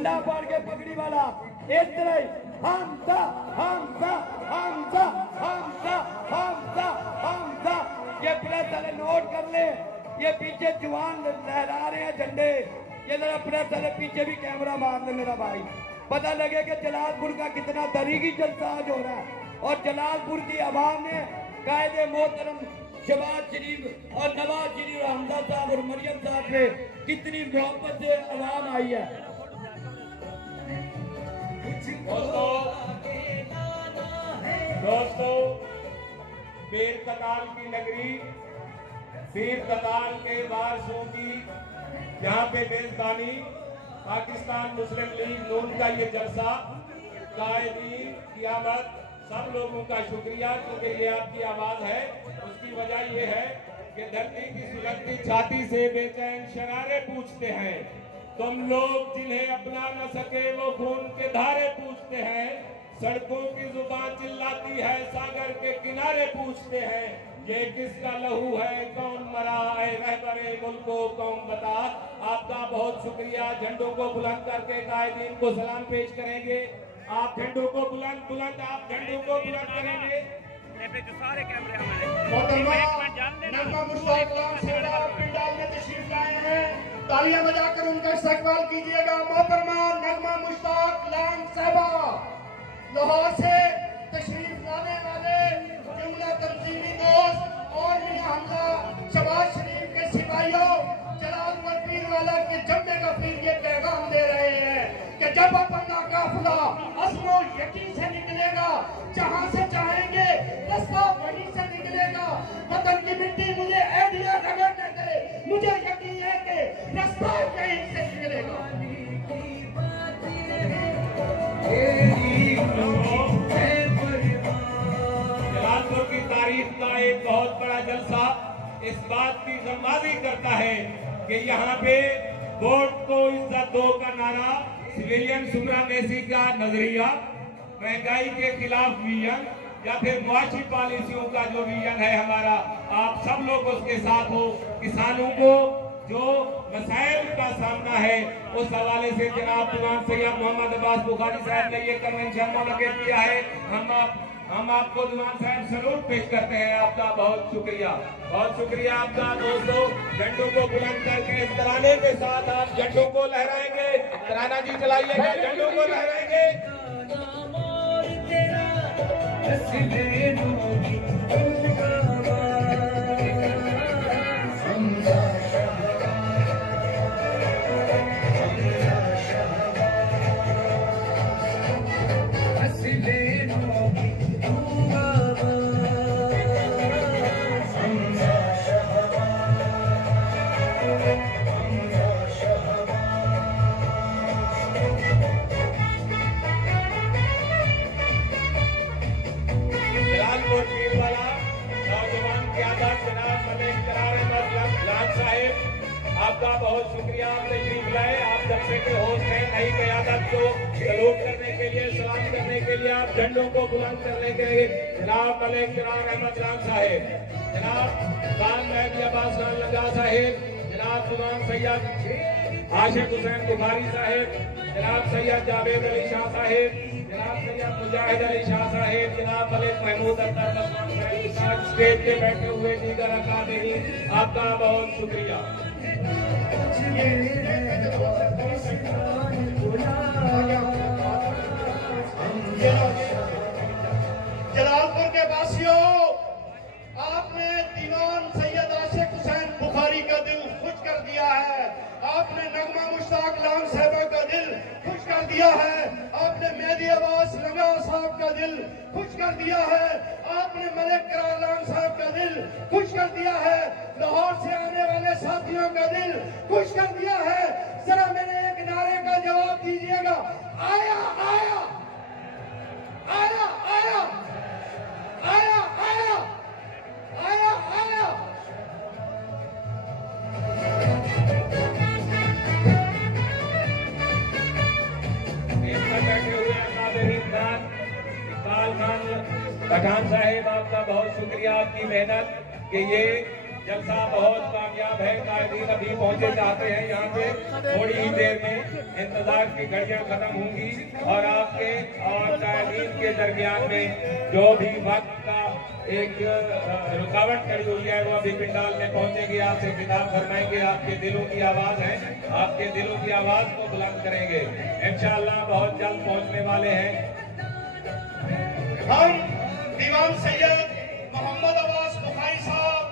झंडा फाड़ के पगड़ी वाला इस तरह ही हमजा हमजा हमजा हमजा हमजा हमजा। ये प्रेस वाले नोट कर ले, ये पीछे जवान लहरा रहे हैं झंडे। ये जरा प्रेस वाले पीछे भी कैमरा मार दे मेरा भाई, पता लगे कि जलालपुर का कितना तरीकी जलसा आज हो रहा है। और जलालपुर की आवाम ने कायदे मोहतरम शहबाज शरीफ और नवाज शरीफ और हमजा साहब और मरियम साहब पे कितनी मोहब्बत से आवाम आई है। दोस्तों, पीर कताल की नगरी, पीर कताल के वारसों की यहाँ पे मेजबानी पाकिस्तान मुस्लिम लीग नून का ये जलसा, कायदीन क़यामत, सब लोगों का शुक्रिया, क्योंकि ये आपकी आवाज है। उसकी वजह ये है कि धरती की सुलगती छाती से बेचैन शरारे पूछते हैं। तुम लोग जिन्हें अपना न सके वो खून के धारे पूछते हैं। सड़कों की जुबान चिल्लाती है, सागर के किनारे पूछते हैं, ये किसका लहू है, कौन मरा है, रहबरे मुल्क को कौन बता। आपका बहुत शुक्रिया। झंडों को बुलंद करके कायदीन को सलाम पेश करेंगे। आप झंडों को बुलंद बुलंद आप झंडों को बुलंद करेंगे। जो सारे कैमरे हमारे नगमा मुश्ताक पंडाल में तशरीफ लाए हैं, तालियां बजाकर उनका इस्तकबाल कीजिएगा। मोहतरमा नगमा मुश्ताक लान साहिबा, लाहौर से तशरीफ लाने वाले जुमला तंजीमी दोस्त और मियां हमजा शहबाज शरीफ के सिपाहियों, जलालपुर पीर वाला के जम्मे का पीर ये पैगाम दे रहे हैं कि जब अपना काफिला अज़्म और यकीन से निकलेगा, जहां से चाहेंगे रास्ता वहीं से निकलेगा। वतन की मिट्टी मुझे ऐडिया रगड़ने दे, मुझे यकीन है कि रास्ता कहीं से निकलेगा। जलालपुर की तारीख का एक बहुत बड़ा जलसा इस बात की जमानी करता है कि यहाँ पे वोट को इज्जत दो का नारा, सिविलियन सुप्रीमेसी का नजरिया, महंगाई के खिलाफ विजन या फिर मुआशी पॉलिसियों का जो विजन है हमारा, आप सब लोग उसके साथ हो। किसानों को जो मसाइल का सामना है उस हवाले से जनाब दीवान सैयद मोहम्मद अब्बास बुखारी साहब ने ये कन्वेंशन मुनक्किद किया है। हम आपको दीवान साहब सलूट पेश करते हैं। आपका बहुत शुक्रिया आपका। दोस्तों, झंडों को बुलंद करके इस तराने के साथ आप झंडों को लहराएंगे। तराना जी चलाइएगा, झंडों को लहराएंगे। आपका बहुत शुक्रिया, आप तशरीफ लाए। आप जलसे के होस्ट हैं, नई क़यादत को सलूट करने के लिए, सलाम करने के लिए, आप झंडों को बुलंद करने के लिए जनाब मलिक चिराग अहमद खान साहिब, जनाब खान महदी अब्बास खान लगा साहिब, जनाब दीवान सैयद आशिक हुसैन बुखारी साहिब, जनाब सैयद जावेद अली शाह साहिब, जनाब सैयद मुजाहिद अली शाह साहिब, जनाब मलिक महमूद अख्तर स्टेज पे बैठे हुए दीगर अकादमी, आपका बहुत शुक्रिया। जलालपुर के वासियों, आपने दीवान सैयद आशिक हुसैन बुखारी का दिल खुश कर दिया है। आपने नगमा मुश्ताक लान साहिबा का दिल खुश कर दिया है। आपने मेहदी अब्बास लंगा साहब का दिल खुश कर दिया है। आपने मलिक चिराग लान साहब का दिल खुश कर दिया है। लाहौर से आने वाले साथियों का दिल खुश कर दिया है। जरा मेरे एक नारे का जवाब दीजिएगा, आया आया आया आया आया आया आया आया। बैठे हुए इकबाल खान पठान साहेब, आपका बहुत शुक्रिया, आपकी मेहनत कि ये जलसा बहुत कामयाब है। कायदीन अभी पहुंचे जाते हैं यहाँ पे, थोड़ी ही देर में इंतजार की घड़ियां खत्म होंगी और आपके और कायदीन के दरमियान में जो भी वक्त का एक रुकावट खड़ी हुई है वो अभी पिंडाल में पहुंचेगी। आपसे खिताब फरमाएंगे, आपके दिलों की आवाज है, आपके दिलों की आवाज को बुलंद करेंगे। इंशाअल्लाह बहुत जल्द पहुंचने वाले हैं। हम दीवान सैयद मोहम्मद अब्बास बुखारी साहब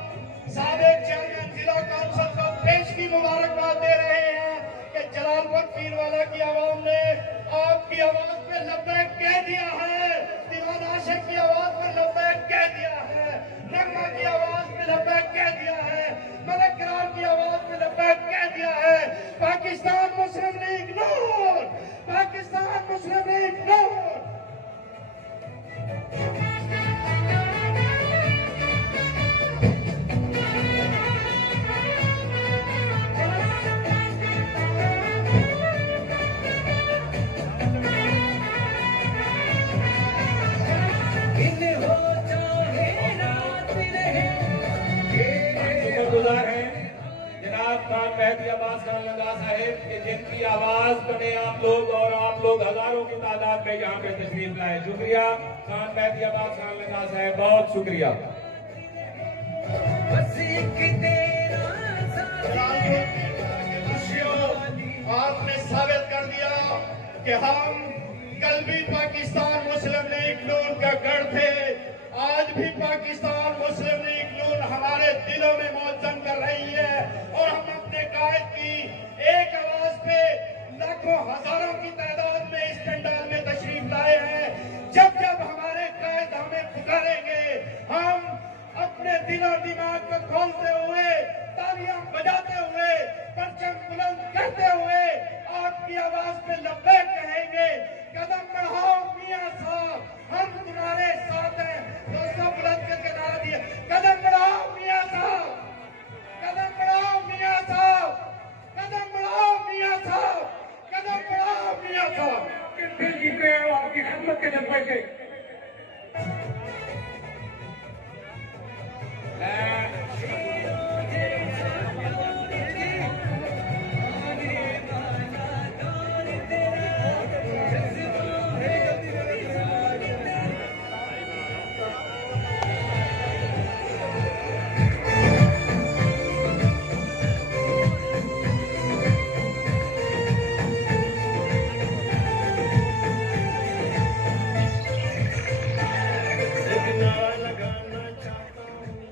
साबिक चेयरमैन जिला काउंसिल को पेश की मुबारकबाद दे रहे हैं कि जलालपुर पीरवाला की आवाम ने आपकी आवाज पे लब्बैक कह दिया है, दीवान आशिक की आवाज पे लब्बैक कह दिया है, नगमा की आवाज पे लब्बैक कह दिया है, मलक करार की आवाज पे लब्बैक कह दिया है। पाकिस्तान मुस्लिम लीग नूर, पाकिस्तान मुस्लिम लीग नूर। अब्बास खान लंगा साहिब के जिनकी आवाज बने आप लोग और आप लोग हजारों की तादाद में यहाँ पे तशरीफ लाए। शुक्रिया खान मेहदी अब्बास खान लंगा साहिब, बहुत शुक्रिया। आपने साबित कर दिया कि हम कल भी पाकिस्तान मुस्लिम लीग नून का गढ़ थे, आज भी पाकिस्तान मुस्लिम लीग नून हमारे दिलों में मौजूद कर रही है और हम अपने कायद की एक आवाज पे लाखों हजारों की तादाद में इस पंडाल में तशरीफ लाए हैं। जब जब हमारे कायद हमें पुकारेंगे, हम अपने दिल और दिमाग को खोलते हुए, तालियां बजाते हुए, परचम बुलंद करते हुए आपकी आवाज पे लब्बैक कहेंगे। कदम बढ़ाओ मियां साहब, हम तुम्हारे साथ हैं। दोस्तों बुलंद करके नारा दिया, कदम बढ़ाओ मियां साहब, कदम बढ़ाओ मियां साहब, कदम बढ़ाओ मियां साहब, कदम बढ़ाओ मियां साहब। दिल जीते हैं आपकी खिदमत के जज्बे से।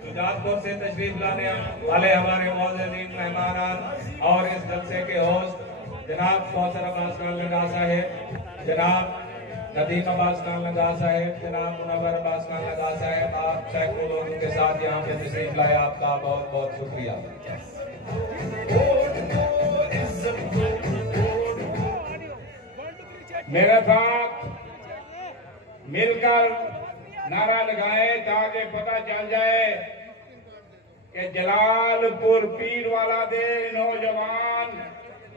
सुजातपुर से तशरीफ लाने वाले हमारे मौजूदीन मेहमान और इस जलसे के होस्ट जनाब कौसर अब्बास खान लंगा साहिब, जनाब नदीम अब्बास खान लंगा साहिब, जनाब मुनव्वर अब्बास खान लंगा साहिब, आप सैकड़ों लोगों के साथ यहाँ पे तशरीफ लाए, आपका बहुत बहुत शुक्रिया। मेरे साथ मिलकर नारा लगाए ताकि पता चल जाए कि जलालपुर पीरवाला दे नौजवान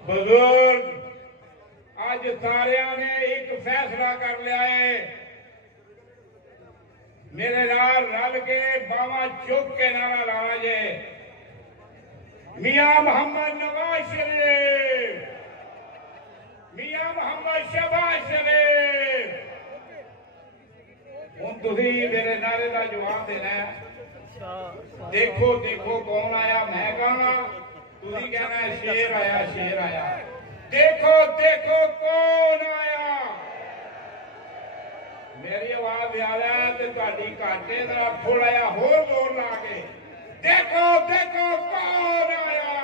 बुजुर्ग आज सारे ने एक फैसला कर लिया है। मेरे नाल रल के बावा चुक के नारा लाना जे मियां मोहम्मद नवाज शरीफ, मियां मोहम्मद शहबाज शरीफ। हूं तुसी मेरे नारे का जवाब देना है। देखो देखो कौन आया, मैं कहना, तुसी कहना है शेर आया, शेर आया। देखो देखो कौन आया। मेरी आवाज याद है तो तुहाडी घाटे का थोड़ा जिहा होर जोर ला के देखो देखो कौन आया,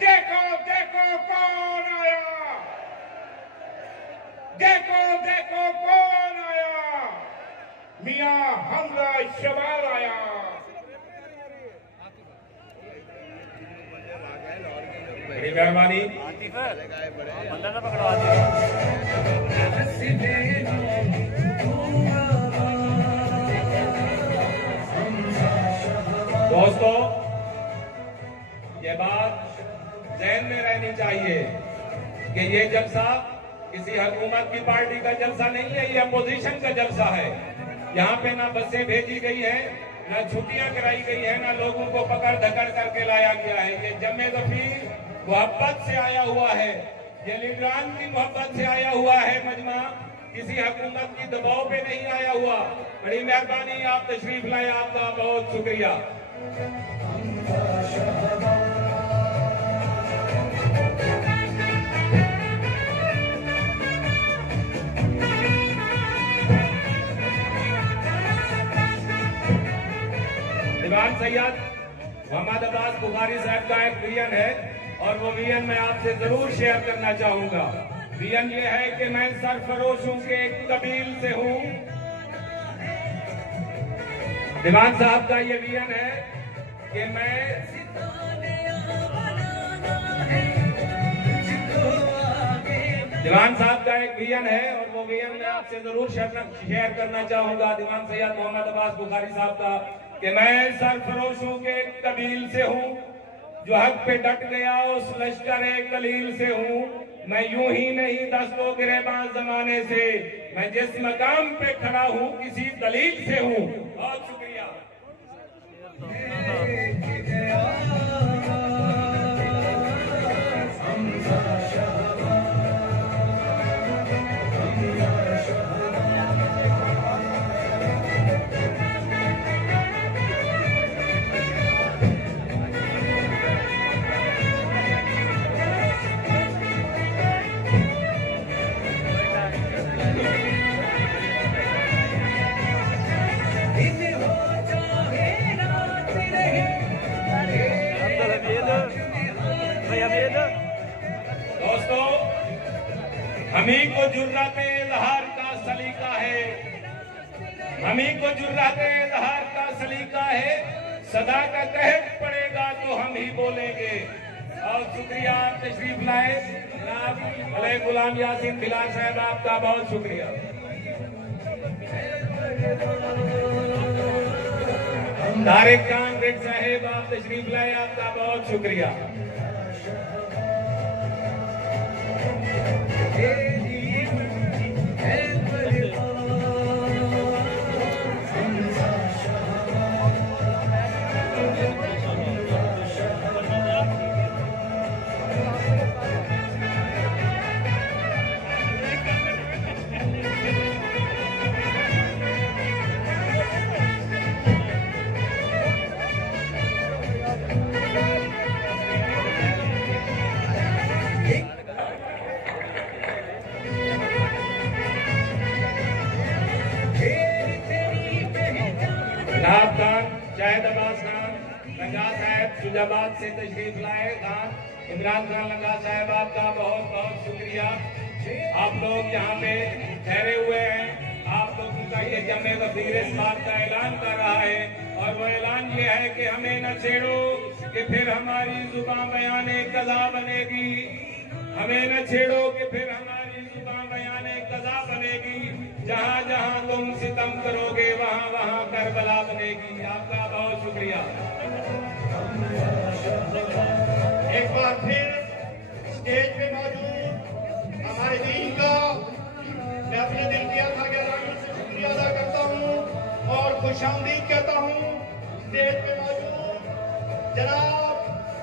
देखो देखो कौन आया, देखो देखो कौन आया। मियां हमजा शहबाज आया। बड़ी मेहरबानी। दोस्तों ये बात ज़हन में रहनी चाहिए कि ये जलसा किसी हुकूमत की पार्टी का जलसा नहीं है, ये अपोजिशन का जलसा है। यहाँ पे ना बसें भेजी गई हैं, न छुट्टियां कराई गई है, न लोगों को पकड़ धकड़ करके लाया गया है। ये जमे गफीर मोहब्बत से आया हुआ है, ये लीडरान की मोहब्बत से आया हुआ है मजमा, किसी हुकूमत की दबाव पे नहीं आया हुआ। बड़ी मेहरबानी, आप तशरीफ लाए, आपका बहुत शुक्रिया। दीवान सैयद मोहम्मद अब्बास बुखारी साहब का एक विजन है और वो विजन मैं आपसे जरूर शेयर करना चाहूंगा। विजन ये है कि मैं सरफरोशों के कबील से हूँ। दीवान साहब का ये विजन है कि मैं दीवान साहब का एक विजन है और वो विजन मैं आपसे जरूर शेयर करना चाहूंगा। दीवान सैयद मोहम्मद अब्बास बुखारी साहब का कि मैं सरफरोशों के कबील से हूँ, जो हक पे डट गया उस लश्कर कलील से हूँ। मैं यूं ही नहीं दस्तों गिरेबान जमाने से, मैं जिस मकाम पे खड़ा हूँ किसी दलील से हूँ। बहुत शुक्रिया। दोस्तों, हमी को जुर्रते इज़हार का सलीका है, हमी को जुर्रते इज़हार का सलीका है। सदा का कहर पड़ेगा तो हम ही बोलेंगे। और शुक्रिया, आप तशरीफ लाए। जनाब गुलाम यासीन बिलाल साहब, आपका बहुत शुक्रिया। तारिक खान रेड साहेब, आप तशरीफ लाए, आपका बहुत शुक्रिया। नाब खान, शाहिद अब्बास खान लंगा साहब सुजाबाद से तशरीफ लाए। खान इमरान खान लंगा साहब, आपका बहुत बहुत शुक्रिया। आप लोग यहाँ पे ठहरे हुए हैं, आप लोगों का ये जमे गफीर इस बात का ऐलान कर रहा है और वो ऐलान ये है कि हमें न छेड़ो कि फिर हमारी जुबान बयाने कज़ा बनेगी। हमें न छेड़ो कि फिर हमारी जुबान बयाने कज़ा बनेगी। जहाँ जहाँ तुम सितम करोगे वहाँ वहाँ करबला बनेगी। आपका बहुत शुक्रिया। एक बार फिर स्टेज पे मौजूद हमारे दीन का मैं अपने दिल की अथाह से शुक्रिया अदा करता हूँ और खुशामदीद कहता हूँ। स्टेज पे मौजूद जनाब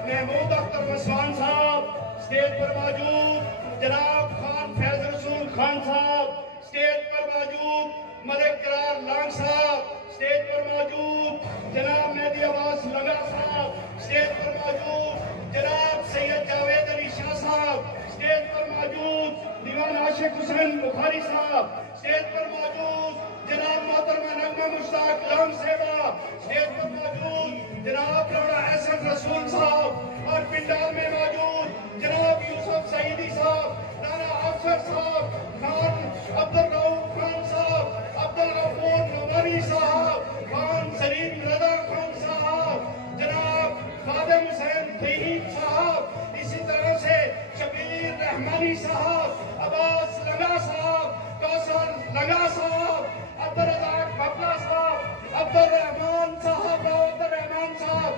महमूद अख्तर मसवान साहब, स्टेज पर मौजूद जनाब खान फैज रसूल खान साहब, स्टेज पर मौजूद मलिक करार लांग साहब, स्टेज पर मौजूद जनाब मेहदी अब्बास लंगा साहब, स्टेज पर मौजूद जनाब सैयद जावेद अली शाह साहब, स्टेज पर मौजूद दीवान आशिक हुसैन बुखारी साहब, स्टेज पर मौजूद जनाब मोहतरमा नगमा मुश्ताक लांग सेवा, स्टेज पर मौजूद जनाब लौड़ा एहसन रसूल साहब और पिंडाल में मौजूद जनाब यूसुफ सईदी साहब, राना अफसर साहब, खान अब्दुल रऊफ खान साहब, अब्दुल गफूर नवानी साहब, खान सलीम रजा खान साहब, जनाब खादिम हुसैन तहीब साहब, इसी तरह से शबीर रहमानी साहब, अब्बास लंगा साहब, कौसर लंगा साहब, अब्दुल रज़ाक बबला साहब, अब्दुल रहमान साहब, अब्दुल रहमान साहब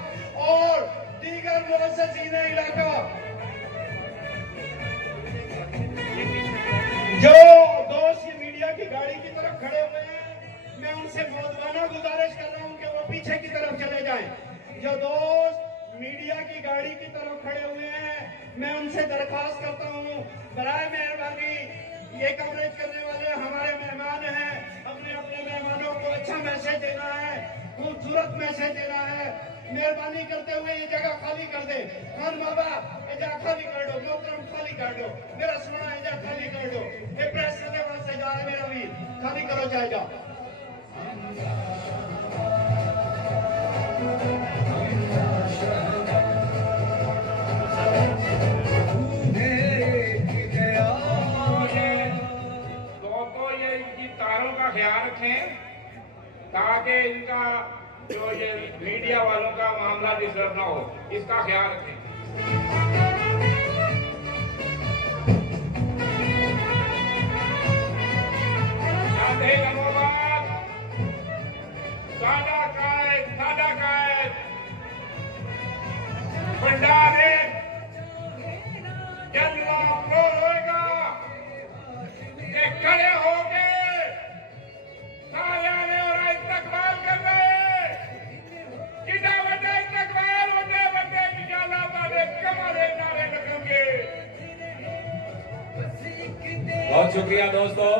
और दीगर मुअज़्ज़िज़ीन इलाका जो दोस्त मीडिया की गाड़ी की तरफ खड़े हुए हैं, मैं उनसे मौजूदाना गुजारिश कर रहा हूं कि वो पीछे की तरफ चले जाएं। जो दोस्त मीडिया की गाड़ी की तरफ खड़े हुए हैं, मैं उनसे दरखास्त करता हूँ, बराए मेहरबानी ये कवरेज करने वाले हमारे मेहमान हैं, अपने अपने मेहमानों को अच्छा मैसेज देना है, खूबसूरत मैसेज देना है। मेहरबानी करते हुए ये जगह खाली कर दे। खान बाबा ये जगह खाली कर दो, मोहतरम खाली कर दो, मेरा सोना ये जगह खाली कर दो। ये प्रेस करने वास्ते जा रहे मेरा भी खाली करो जाएगा। तो ये इनकी तारों का ख्याल रखें ताकि इनका जो ये मीडिया वालों का मामला डिस्टर्ब ना हो, इसका ख्याल रखें। भंडारे होगा खड़े हो गए सारे और इस्तकबाल कर रहे कितना बड़ा इस्तकबाल बड़े बड़े इंशाल्लाह वाले कमाले नारे लगेंगे। बहुत शुक्रिया दोस्तों।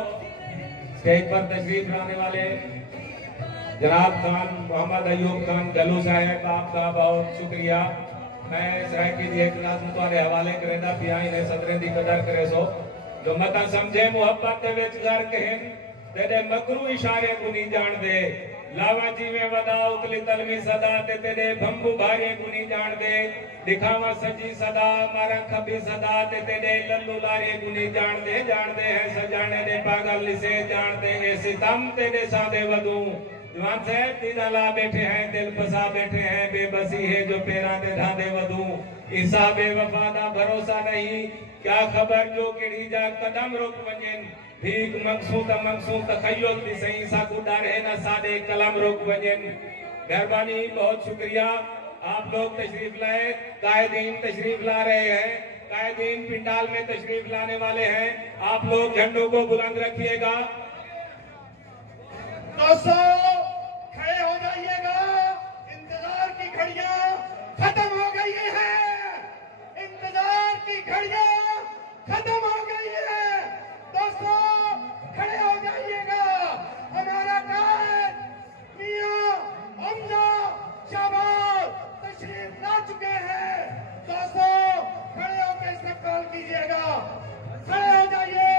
स्टेज पर तशरीफ लाने वाले जनाब खान मोहम्मद अयूब खान गलू साहब, आपका बहुत शुक्रिया। मैं सह की एक नाज़म तुम्हारे हवाले करेंदा पिया इन्हें सदरे दी कदर करे सो जो मता समझे मुहब्बत दे विच घर कहन तेरे मकरू इशारे को नहीं जान दे लावा जीवे वदा उतली तलमी सदा ते तेरे भंबू भारे को नहीं जान दे दिखावा सजी सदा मारा खबी सदा ते तेरे लल्लू लारे को नहीं जान दे है सजाने दे पागल लिसे जान दे ए सितम तेरे सादे वदू जवान साहब दीदा ला बैठे हैं, दिल फसा बैठे हैं, बेबसी है जो पेरा दे धादे वधू ईसा बेवफा दा भरोसा नहीं क्या खबर जो किड़ी जा कदम रुक वजन भीख मंगसू तखय्युल दी सही सा को डर है ना सादे कलम रुक वजन। मेहरबानी बहुत शुक्रिया। आप लोग तशरीफ लाए, कायदीन तशरीफ ला रहे हैं, कायदीन पिंडाल में तशरीफ लाने वाले हैं। आप लोग झंडों को बुलंद रखिएगा। दोस्तों खड़े हो जाइएगा, इंतजार की घड़ियां खत्म हो गई है, इंतजार की घड़ियां खत्म हो गई है। दोस्तों खड़े हो जाइएगा, हमारा कायद मियां हमजा शहबाज तशरीफ ला चुके हैं। दोस्तों खड़े होकर इस्तकबाल कीजिएगा, खड़े हो जाइए।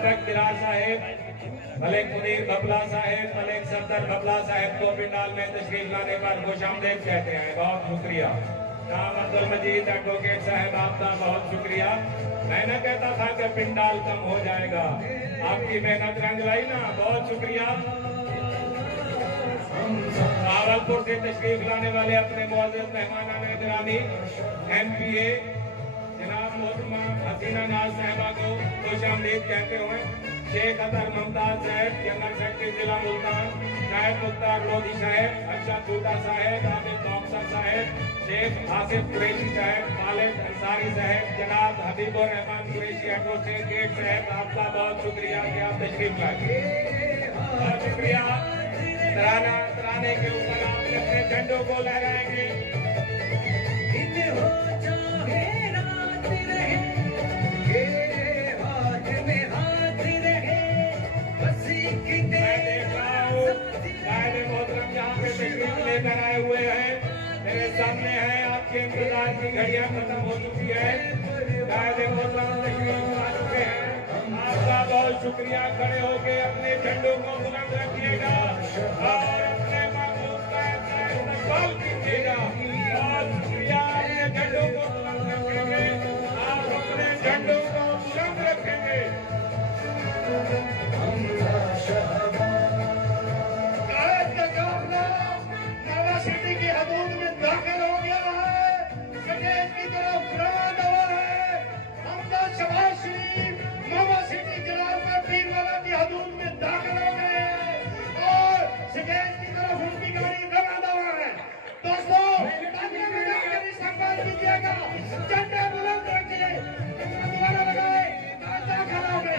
संपादक बिलाल साहेब, मलिक मुनीर बबला साहेब, मलिक सफदर बबला साहेब को पिंडाल में तशरीफ लाने पर खुशामदीद कहते हैं। बहुत शुक्रिया। नाम अब्दुल मजीद एडवोकेट साहब, आपका बहुत शुक्रिया। मैं न कहता था कि पिंडाल कम हो जाएगा, आपकी मेहनत रंग लाई ना, बहुत शुक्रिया। भावलपुर से तशरीफ लाने वाले अपने मुअज़्ज़ज़ मेहमानान गिरामी MPA जनाब मोहतरमा हसीना नाज साहिबा को खुशामदीद कहते हुए शेख अतर मुमताज साहब, जनरल सेक्रेटरी जिला मुल्तान, नायब मुख्तार लोधी साहब, अरशद बूटा साहब, आबिद मौसर साहब, शेख आसिफ कुरैशी साहब, खालिद अंसारी साहब, जनाब हबीबुर रहमान कुरैशी एडवोकेट साहब, आपका बहुत शुक्रिया कि आप तशरीफ लाए। बहुत शुक्रिया। तराने के ऊपर आपने अपने झंडों को लहराएंगे। लेकर आए हुए हैं, मेरे सामने है, आपके इंतजार की घड़ियां खत्म हो चुकी है। कायदे मोहतरम तशरीफ ला चुके हैं। आपका बहुत शुक्रिया। खड़े होके अपने झंडों को बुलंद रखिएगा और अपने महबूब का इस्तकबाल कीजिएगा। बहुत शुक्रिया। अपने झंडों को बुलंद रखेंगे, आप अपने झंडों को बुलंद रखेंगे। सिटी की हदूद में दाखिल हो गया है। स्टेज की तरफ ग्रांड हुआ है। हमदा शबाज शरीफ नवा सिटी जलालपुर पीरवाला की हदूद में दाखिल हो गए हैं और स्टेज की तरफ उनकी गाड़ी रवाना हुआ है। दोस्तों तालियां बजाकर इस्तकबाल कीजिएगा, झंडे बुलंद रखिए, दोबारा लगाए, दाखिल हो गए।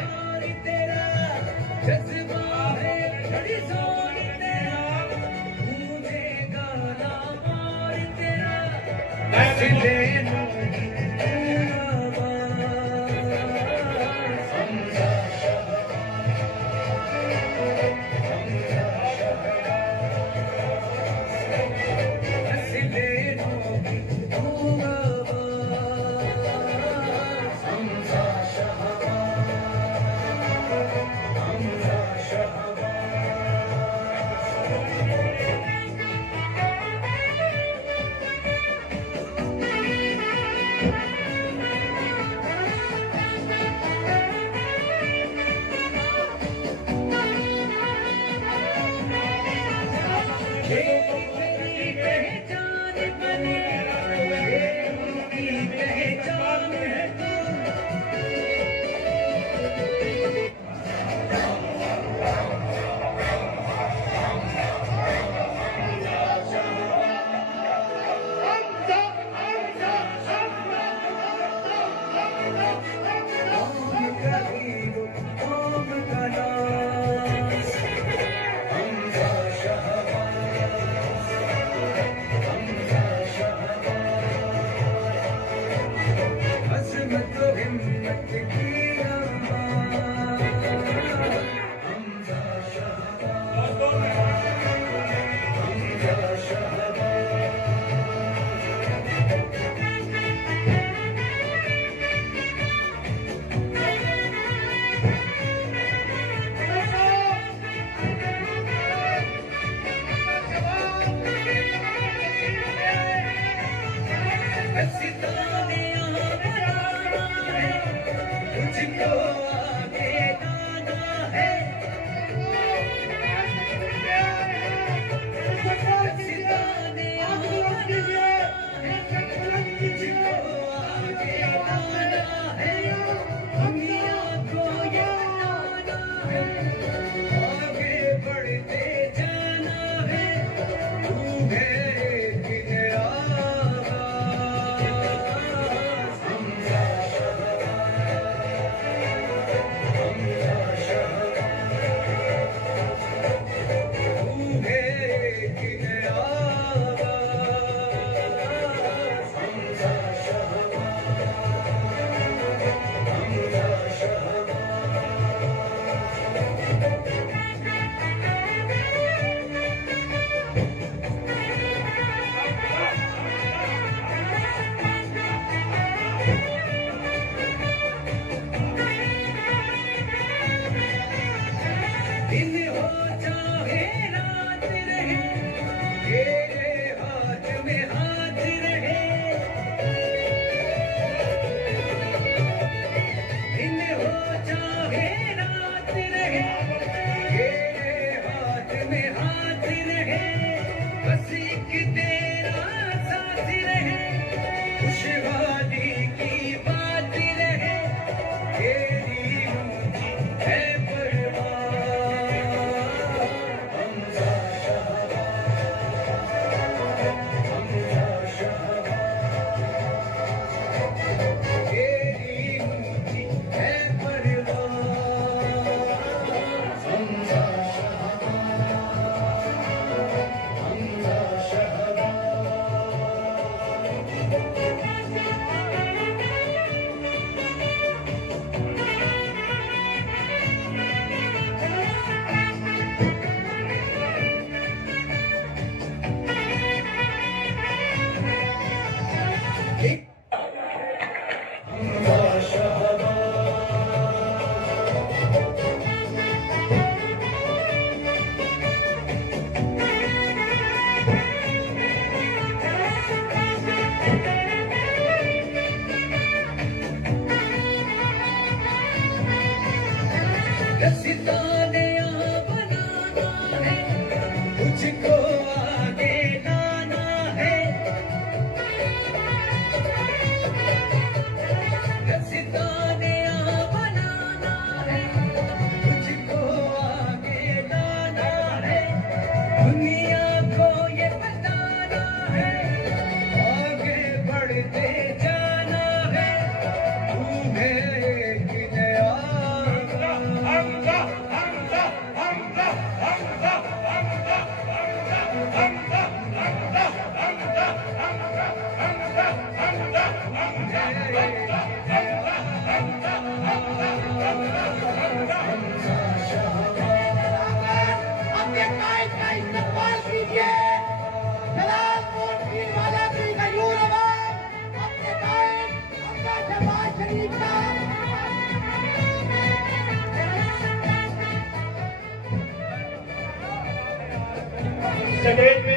स्टेज पे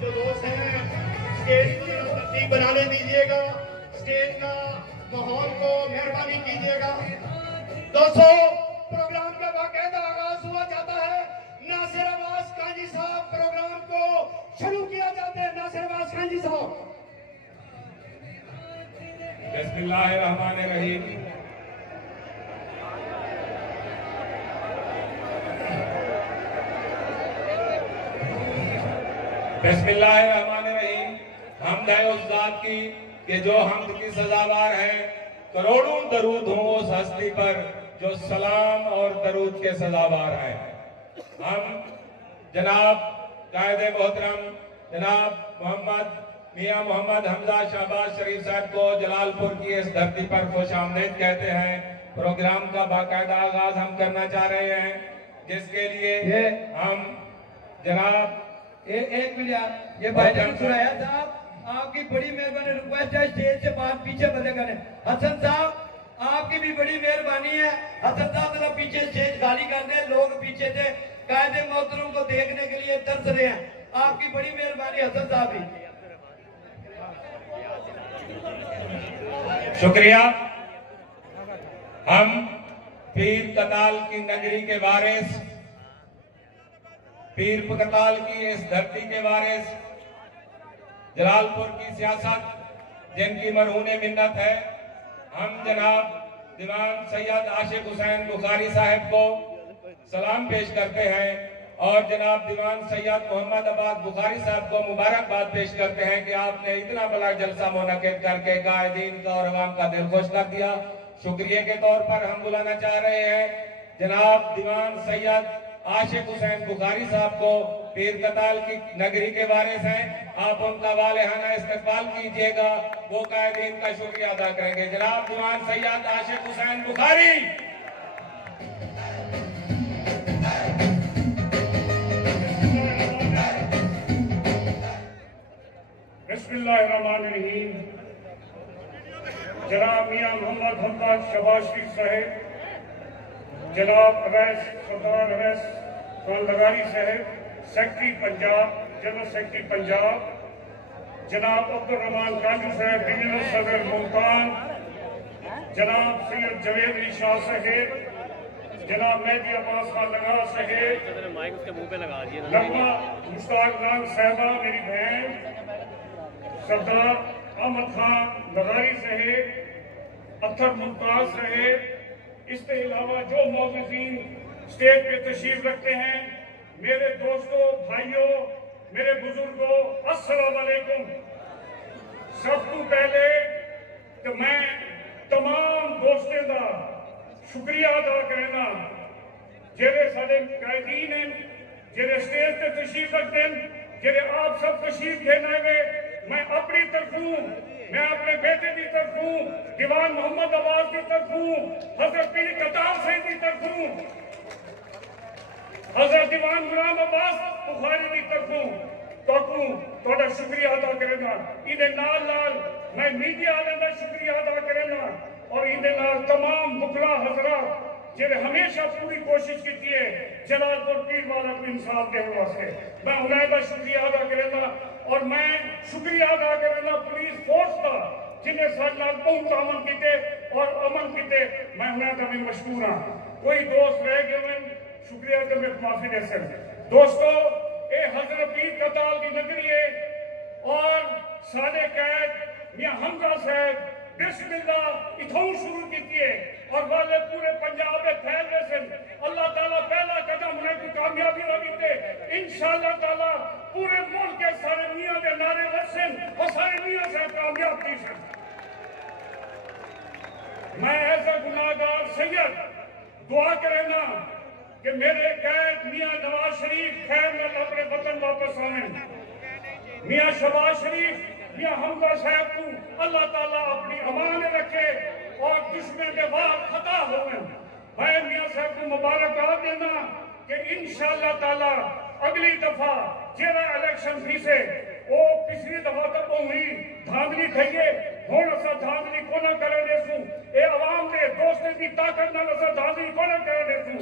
जो दोस्त हैं स्टेज को तरतीब बनाने दीजिएगा, स्टेज का माहौल को मेहरबानी कीजिएगा। दोस्तों, प्रोग्राम का बाकायदा आगाज हुआ जाता है। नासिर अब्बास काजी साहब प्रोग्राम को शुरू किया जाता है। नासिर अब्बास काजी साहब। बिस्मिल्लाहिर्रहमानिर्रहीम। बिस्मिल्लाहिर्रहमानिर्रहीम। हमद है उस जात की कि जो हमद की सजावार है। करोड़ों दरूद हों उस हस्ती पर जो सलाम और दरूद के सजावार है। हम जनाब कायदे मोहतरम जनाब मियां मोहम्मद हमजा शहबाज शरीफ साहब को जलालपुर की इस धरती पर खुश आमदीद कहते हैं। प्रोग्राम का बाकायदा आगाज हम करना चाह रहे हैं, जिसके लिए हम जनाब एक मिनट ये भाईजान सुराया साहब, आपकी बड़ी मेहरबानी, रिक्वेस्ट है स्टेज से बाहर पीछे बंदे करें। हसन साहब आपकी भी बड़ी मेहरबानी है। हसन साहब जरा पीछे स्टेज खाली कर दे, लोग पीछे से कायदे मोहतरम को देखने के लिए तरस रहे हैं। आपकी बड़ी मेहरबानी हसन साहब भी। शुक्रिया। हम पीर कताल की नगरी के वारिस, पीर कताल की इस धरती के वारिस, जलालपुर की सियासत जिनकी मरहूने मिन्नत है, हम जनाब दीवान सैयद आशिक हुसैन बुखारी साहब को सलाम पेश करते हैं और जनाब दीवान सैयद मोहम्मद अब्बास बुखारी साहब को मुबारकबाद पेश करते हैं कि आपने इतना बड़ा जलसा मुनक्किद करके कायदीन का और अवाम का दिल खुश कर दिया। शुक्रिया के तौर पर हम बुलाना चाह रहे हैं जनाब दीवान सैयद आशिक हुसैन बुखारी साहब को, पीर कताल की नगरी के वारिस हैं। आप उनका वालेहाना इस्तकबाल कीजिएगा, वो कायदीन का शुक्रिया अदा करेंगे। जनाब दीवान सैयद आशिक हुसैन बुखारी। बिस्मिल्लाहिर्रहमानिर्रहीम। जनाब मियां मोहम्मद हमजा शहबाज शरीफ साहब, जनाब अवैस सरदार अवैस खान लगारी साहब, secretary Punjab, general secretary Punjab, जनाब अब्दुल रहमान कांजू साहब, रीजनल सदर मुल्तान, जनाब सैयद जवेद अली शाह साहब, जनाब मेहदी अब्बास खान लगारा साहब, नगमा मुश्ताक लांग साहबा मेरी बहन, सरदार अहमद खान लगारी साहब, अख्तर मुमताज साहब, इसके अलावा जो मौजूदीन स्टेज पे तशरीफ रखते हैं, मेरे दोस्तों, भाइयों, मेरे बुजुर्गों, अस्सलाम वालेकुम। सब तो पहले तो मैं तमाम दोस्तों का शुक्रिया अदा करना जेरे सारे कायदीन हैं, जेरे स्टेज पे तशरीफ रखते हैं, जेरे आप सब तशरीफ देने में मैं अपनी तरफों, मैं अपने बेटे की तरफों, दीवान मोहम्मद अब्बास की तरफों, हजरत पीर कताल साहब की तरफों, हजरत दीवान गुलाम अब्बास बुखारी की तरफों तो शुक्रिया अदा करना। इहदे नाल नाल मैं मीडिया वाले का शुक्रिया अदा करना और इहदे नाल तमाम बुकला हजरात जिन्हें हमेशा पूरी कोशिश की है जलालपुर पीर वाला को इंसाफ देने वास्ते, मैं उन्हें शुक्रिया अदा करना। और मैं शुक्रिया अदा करना पुलिस फोर्स का जिन्हें साथ बहुत अमन किए और अमन किए, मैं उन्हें का भी मशहूर हाँ। कोई दोस्त रह गए शुक्रिया तो मैं माफी दे सकते। दोस्तों, ये हजरत पीर कताल की नगरी है और सारे कैद मियां हमजा साहब बिस्मिल्लाह इथों शुरू की है और वाले पूरे पंजाब में फैल रहे थे। अल्लाह ताला पहला कदम उन्हें को कामयाबी लगी थे। इंशाअल्लाह ताला पूरे मुल्क के सारे मियां के नारे लसन और सारे मियां से कामयाब की सन। मैं ऐसा गुनाहगार सैयद दुआ करना कि मेरे कैद मियां नवाज शरीफ खैर में अपने वतन वापस आवे। मियां शहबाज शरीफ मियां हमजा साहब को अल्लाह ताला अपनी अमान रखे और दुश्मन के वार खता हो। मैं मियां साहब को मुबारकबाद देना कि इंशाअल्लाह ताला अगली दफा जेड़ा इलेक्शन थी से वो पिछली दफा तक हुई धांधली थी हूं असा धांधली को न करे देसू। ये अवाम के दोस्तों की ताकत न असा धांधली को न करे देसू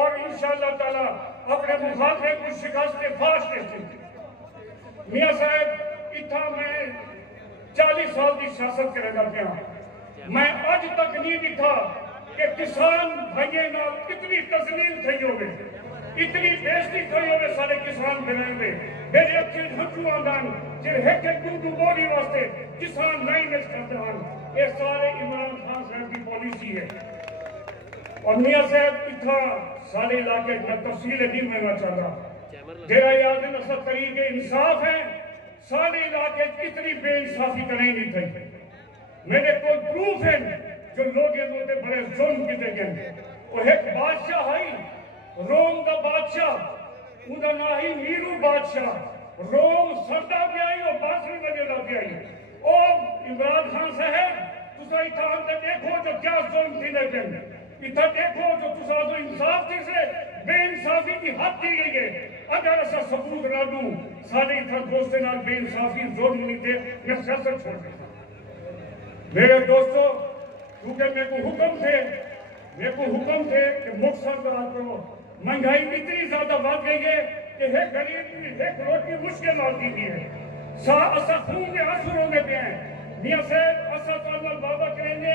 और इंशाअल्लाह ताला अपने मुखालफे को शिकस्त फाश देते। मियाँ साहब इतना मैं 40 साल की सियासत करेगा पिया, मैं अज तक नहीं दिखा कि किसान भाइयों नाल इतनी तजलील थी होवे, इतनी बेइज्जती थी होवे सारे किसान भाइयों में। मेरे अखे हंसू आंदा जे एक एक टू बोली वास्ते किसान नहीं मिस करते हैं। ये सारे इमरान खान साहब की पॉलिसी है। और मियाँ साहब इतना सारे इलाके में तफसील नहीं मिलना चाहता। मेरा याद है असल तरीके इंसाफ है, सारे इलाके इतनी बेइंसाफी करें नहीं थी। मेरे को प्रूफ है जो लोग बड़े जुल्म किए गए। वो एक बादशाह है रोम का बादशाह, उनका ना ही नीरू बादशाह, रोम सरदा गया और बांसुरी बजेदा गया। और इमरान खान साहब तुसा इतना देखो जो क्या जुल्म थी लेकिन इतना देखो जो तुसा जो इंसाफ थी से बेइंसाफी की हद की गई है। अगर ऐसा सबूत ना दूं सारे इतना दोस्तों नाल बेइंसाफी जुल्म नहीं थे, मैं सियासत छोड़ देता। मेरे दोस्तों, क्योंकि मेरे को हुक्म थे कि मुख्तर करो, महंगाई इतनी ज्यादा बढ़ गई है कि एक गरीब की एक रोटी मुश्किल मारती है। असा खून के आंसू रोने पे हैं। मियाँ साहब असा ताला वादा करेंगे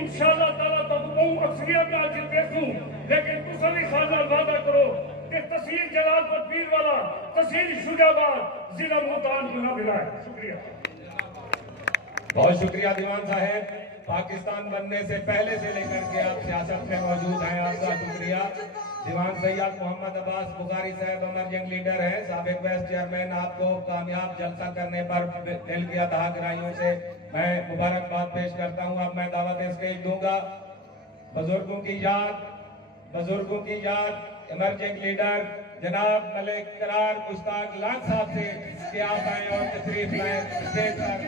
इंशाअल्लाह ताला तब बहुत अक्सरियत में आज देखूं, लेकिन तुसा भी साल वादा करो कि तहसील जलालपुर पीर वाला, तहसील शुजाबाद, जिला मुल्तान को ना मिलाए। शुक्रिया, बहुत शुक्रिया दीवान साहब। पाकिस्तान बनने से पहले से लेकर के आप सियासत में मौजूद हैं, आपका शुक्रिया। दीवान सैयद मोहम्मद अब्बास बुखारी साहब अमर लीडर है, साबिक वाइस चेयरमैन, आपको कामयाब जलसा करने पर दिल की अता गहराइयों से मैं मुबारकबाद पेश करता हूं। अब मैं दावत स्टेज दूंगा बुजुर्गों की याद इमर्जिंग लीडर जनाब मलिक करार मुश्ताक लाख साहब से कि आप आए और तशरीफ लाए स्टेज पर।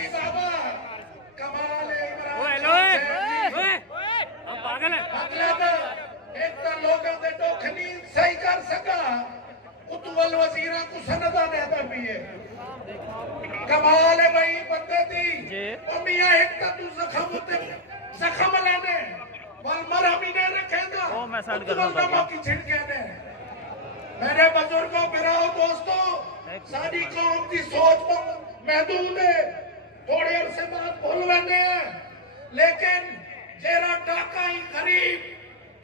की बाबा कमाल पागल है मतलब एक तो लोगों के दुख नहीं सही कर सका उतवल वजीर को सनदा देता भी है कमाल है भाई बंदे दी ओ मियां एक तो तू जख्म लेने वल मर हम ही नहीं रखेगा ओ मैं साइड कर रहा हूं की छिड़के ने मेरे बुजुर्गों बिराओ दोस्तों साडी कौम की सोच महदूद है थोड़े अरसे बाद भूल वेंदे हैं लेकिन जेरा टाका ही गरीब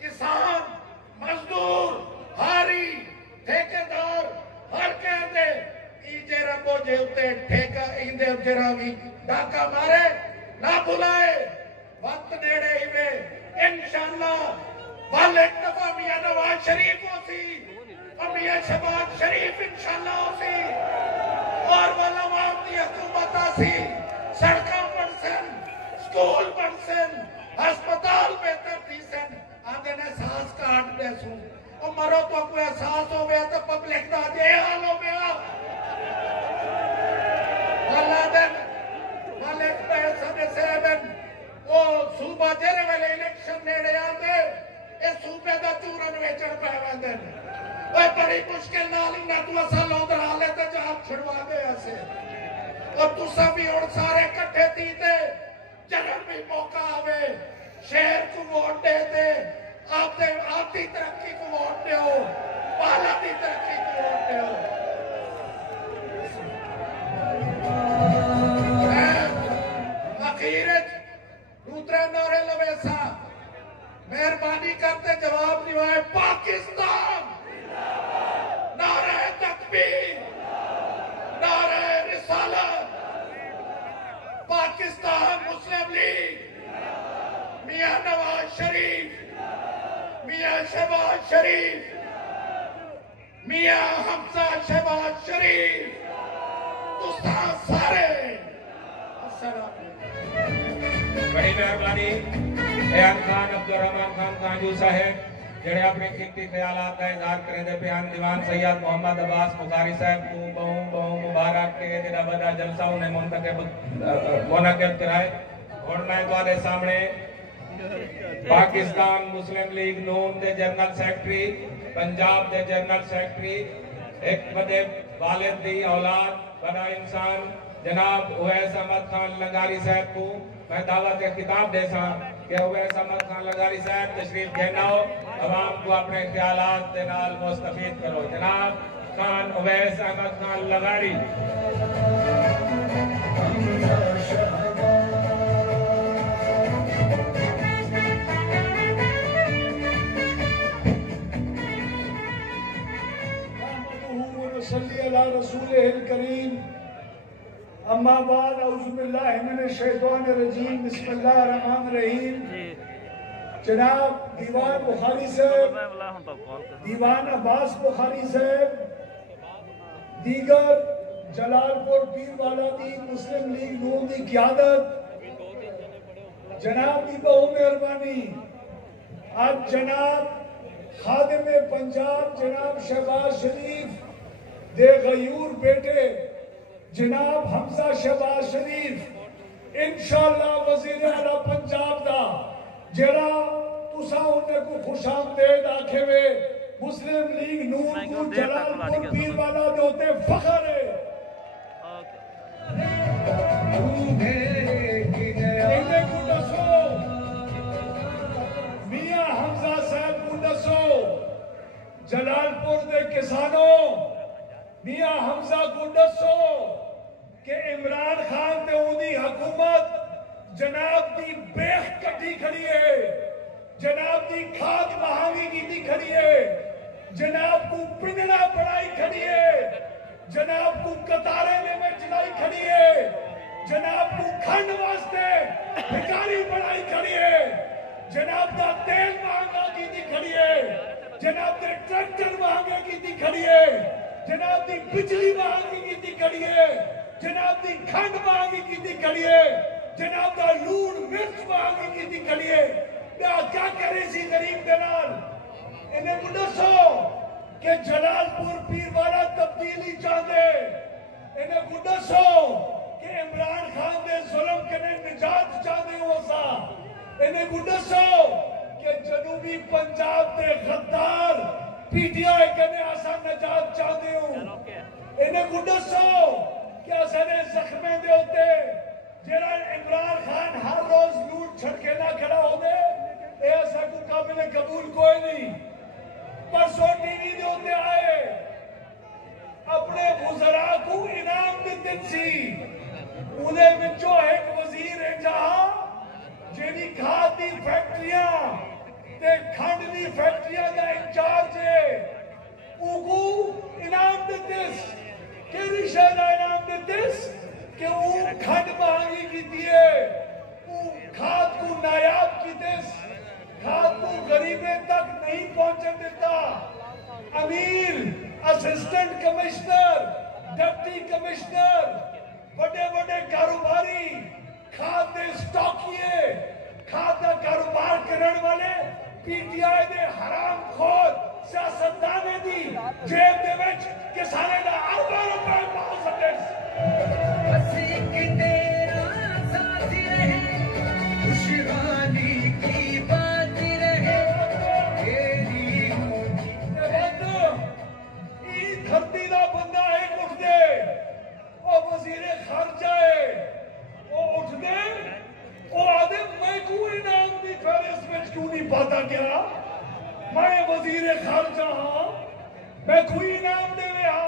किसान मजदूर हारी ठेकेदार हर कहते ई जेरा बोझे उते ठेका इंदे जेरा भी डाका मारे ना बुलाए वक्त नेड़े ही वे इंशाअल्लाह वाले दफा मियां नवाज शरीफ होसी और मियां शहबाज शरीफ इंशाअल्लाह होसी और वाला आवाम की हुकूमत आसी सड़कां बनसन स्कूल बनसन अस्पताल बेहतर थीसन आंदे ने सांस काट दे सू ओ मरो तो कोई एहसास हो गया तो पब्लिक दा जे हाल हो गया अल्लाह दिन मालिक पैसा दे सेवन वो सूबा जेरे वेले इलेक्शन नेड़े आंदे ए सूबे दा चूरन वेचण पै वेंदे ओए बड़ी मुश्किल नाल इन्ना तू असा लोधर हाले ते जाप छुड़वा दे असे और तुसा भी हुण सारे इकट्ठे थी ते जन्म भी मौका आवे शहर को वोट दे दे आपकी तरक्की को वोट दो पाला की तरक्की को वोट दो अखीर दूसरे नारे लवेसा मेहरबानी करते जवाब दिवाए पाकिस्तान नारे तकबीर नारे रिसालत पाकिस्तान मुस्लिम लीग मियां नवाज शरीफ मियां शहबाज शरीफ मियां हमजा शहबाज शरीफ तुसा सारे बड़ी मेहरबानी एयान खान अब्दुल रहमान खान कांजू साहब जेड़े अपने कीमती ख्यालात का इजहार करेंदे बयान दीवान सैयद मोहम्मद अब्बास बुखारी साहब को बहु मुबारक के जेड़ा बड़ा जलसा उन्हें मुनक़िद कराए और मैं तुम्हारे सामने पाकिस्तान मुस्लिम लीग नून के जनरल सेक्रेटरी पंजाब के जनरल सेक्रेटरी एक बड़े वालिद दी औलाद बड़ा इंसान जनाब उवैस अहमद खान लंगारी साहब को मैं दावत खिताब दे सा कि उवैस अहमद खान लंगारी साहब तशरीफ घेनाओ अवाम को अपने ख्यालात के नाल मुस्तफीद करो जनाब खान उवैस अहमद खान लंगारी रसूल करीम अम्मा बाद औज़ु बिल्लाहि मिनश शैतानिर रजीम बिस्मिल्लाहिर रहमानिर रहीम जनाब दीवान बुखारी साहब दीवान अब्बास बुखारी साहब दीगर जलालपुर पीरवाला दी मुस्लिम लीग नून दी क़यादत जनाब की बहु मेहरबानी आज जनाब खादिम पंजाब जनाब शहबाज शरीफ दे गयूर बेटे जनाब हमजा शहबाज शरीफ इंशाअल्लाह वजीर आला पंजाब दा जरा तुसा उन्हें को खुशामदेद आखे वे मुस्लिम लीग नून को जलालपुर पीरवाला दे होते फखर है इन्हें को दसो मियां हमजा साहब को दसो जलालपुर दे किसानों मियां हमजा को दसो कि इमरान खान ते उदी हुकूमत जनाब दी बेख कटी खड़ी है जनाब दी खाद महंगी की खड़ी है जनाब को पिंजड़ा बढ़ाई खड़ी है जनाब को कतारे में चलाई खड़ी है जनाब को खंड वास्ते भिखारी बढ़ाई खड़ी है जनाब दा तेल महंगा की खड़ी है जनाब दे ट्रैक्टर महंगे की खड़ी है जनाब दी बिजली महंगी की खड़ी है जनाब दी खंड महंगी की खड़ी है जनाब दा लूण मिर्च महंगी की खड़ी है क्या करे सी गरीब के नाल इन्हें को दसो कि जलालपुर पीरवाला तब्दीली चाहते इन्हें को दसो कि इमरान खान दे को दसो कि असने जख्मे दे होते जेड़ा इमरान खान हर रोज लूट छड़के ना खड़ा होते ये असा को काबिल कबूल कोई नहीं। परसों टीवी दे होते आए अपने वज़रा को इनाम दिते सी उन्हें विचों एक वजीर है जहां जेडी खाद दी फैक्ट्रियां ते खंड दी फैक्ट्रियां का इंचार्ज है उगू इनाम दितिस केरी शहर इनाम दितिस कि वो खंड महंगी की दिए वो खाद को नायाब की दिस खाद को गरीबे तक नहीं पहुंचने देता। अमीर असिस्टेंट कमिश्नर डिप्टी कमिश्नर बड़े बड़े कारोबारी खाद दे स्टॉकिए खाद का कारोबार करने वाले पीटीआई दे हराम खोर सियासतदाने दी जेब दे विच किसाने दा अरबां रुपए पहुंच सके। धरती का बंदा एक उठ दे और वजीरे खर्चा है वो उठ दे वो आदे मैं कोई इनाम की फहरिस्त में क्यों नहीं पाता क्या मैं वजीरे खर्चा हाँ मैं कोई इनाम दे रहा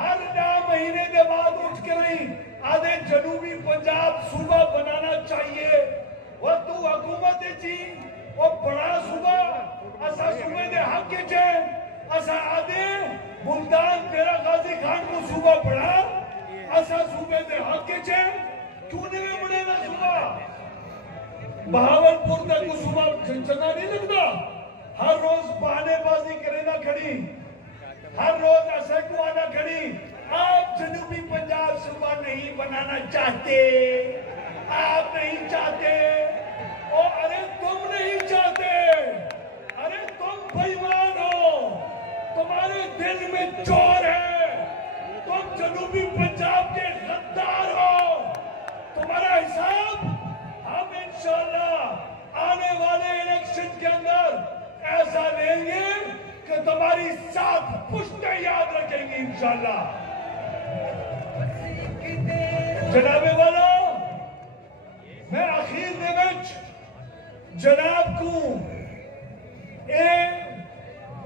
हर 9 महीने के बाद उठ के नहीं आधे जनूबी पंजाब सूबा बनाना चाहिए वो तू हुकूमत जी वो बड़ा सूबा असा सूबे दे हक के असा आधे मुल्तान तेरा गाजी खान को सूबा बढ़ा असा सूबे दे हक के क्यों नहीं बनेगा सूबा बहावलपुर तक को सूबा चंचना नहीं लगता हर रोज बहानेबाजी करेगा खड़ी हर रोज ऐसे को आना खड़ी आप जनूबी पंजाब सूबा नहीं बनाना चाहते आप नहीं चाहते ओ अरे तुम नहीं चाहते अरे तुम बेईमान हो तुम्हारे दिल में चोर है तुम जनूबी पंजाब के गद्दार हो तुम्हारा हिसाब हम इंशाल्लाह आने वाले इलेक्शन के अंदर ऐसा लेंगे कि तुम्हारी 7 पुश्तें याद रखेंगे इंशाल्लाह। जनाबे वालों मैं आखिर दे विच जनाब को